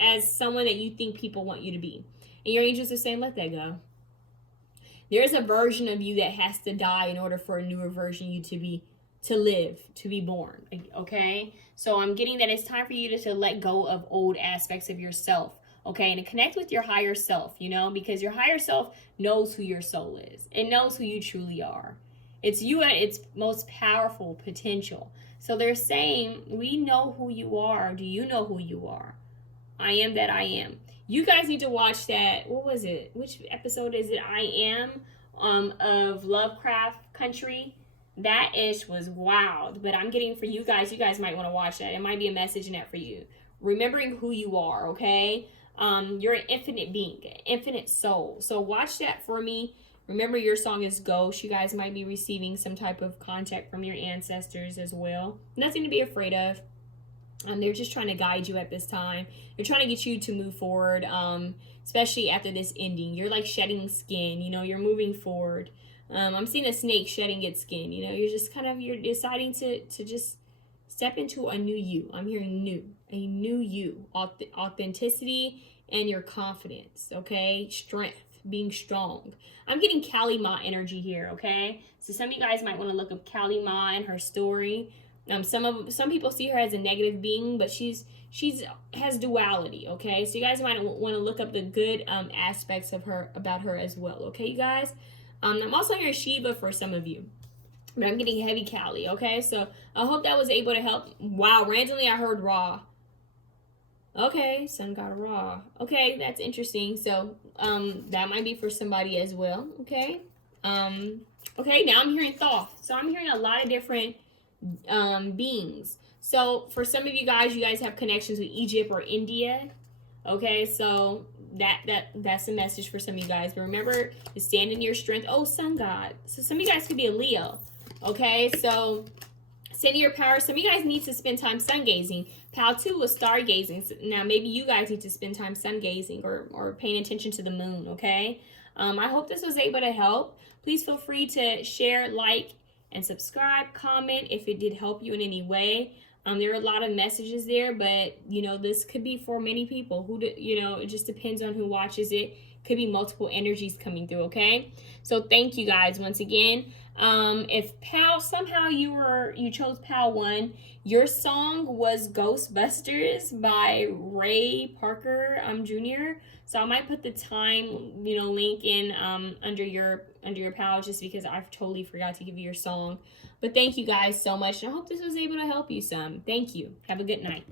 as someone that you think people want you to be. And your angels are saying, let that go. There's a version of you that has to die in order for a newer version of you to live, to be born. Okay? So I'm getting that it's time for you to let go of old aspects of yourself. Okay? And to connect with your higher self, because your higher self knows who your soul is. It knows who you truly are. It's you at its most powerful potential. So they're saying, we know who you are. Do you know who you are? I am that I am. You guys need to watch that. What was it? Which episode is it? I Am of Lovecraft Country. That ish was wild. But I'm getting for you guys might want to watch that. It might be a message in that for you. Remembering who you are, okay? You're an infinite being, an infinite soul. So watch that for me. Remember, your song is Ghost. You guys might be receiving some type of contact from your ancestors as well. Nothing to be afraid of. They're just trying to guide you at this time. They're trying to get you to move forward, especially after this ending. You're like shedding skin, you're moving forward. I'm seeing a snake shedding its skin, you're just you're deciding to just step into a new you. I'm hearing a new you, authenticity and your confidence, okay? Strength, being strong. I'm getting Kali Ma energy here, okay? So some of you guys might want to look up Kali Ma and her story. Some people see her as a negative being, but she's has duality, okay? So you guys might want to look up the good aspects of her, about her as well, okay, you guys? I'm also hearing Shiva for some of you, but I'm getting heavy Kali, okay? So I hope that was able to help. Wow, randomly I heard Ra. Okay, Sun God Ra. Okay, that's interesting. So that might be for somebody as well, okay? Okay, now I'm hearing Thoth. So I'm hearing a lot of different beings. So for some of you guys have connections with Egypt or India. Okay, so that's a message for some of you guys. But remember to stand in your strength. Oh, Sun God. So some of you guys could be a Leo. Okay, so stand in your power. Some of you guys need to spend time sun gazing. Pal 2 was stargazing. So now maybe you guys need to spend time sun gazing or paying attention to the moon. Okay. I hope this was able to help. Please feel free to share, like, and subscribe, comment if it did help you in any way. There are a lot of messages there, but this could be for many people who it just depends on who watches it. Could be multiple energies coming through. Okay, so thank you guys once again. If Pal, somehow you chose Pal 1, your song was Ghostbusters by Ray Parker Jr. So I might put the time link in under your Pal, just because I totally forgot to give you your song. But thank you guys so much. I hope this was able to help you some. Thank you. Have a good night.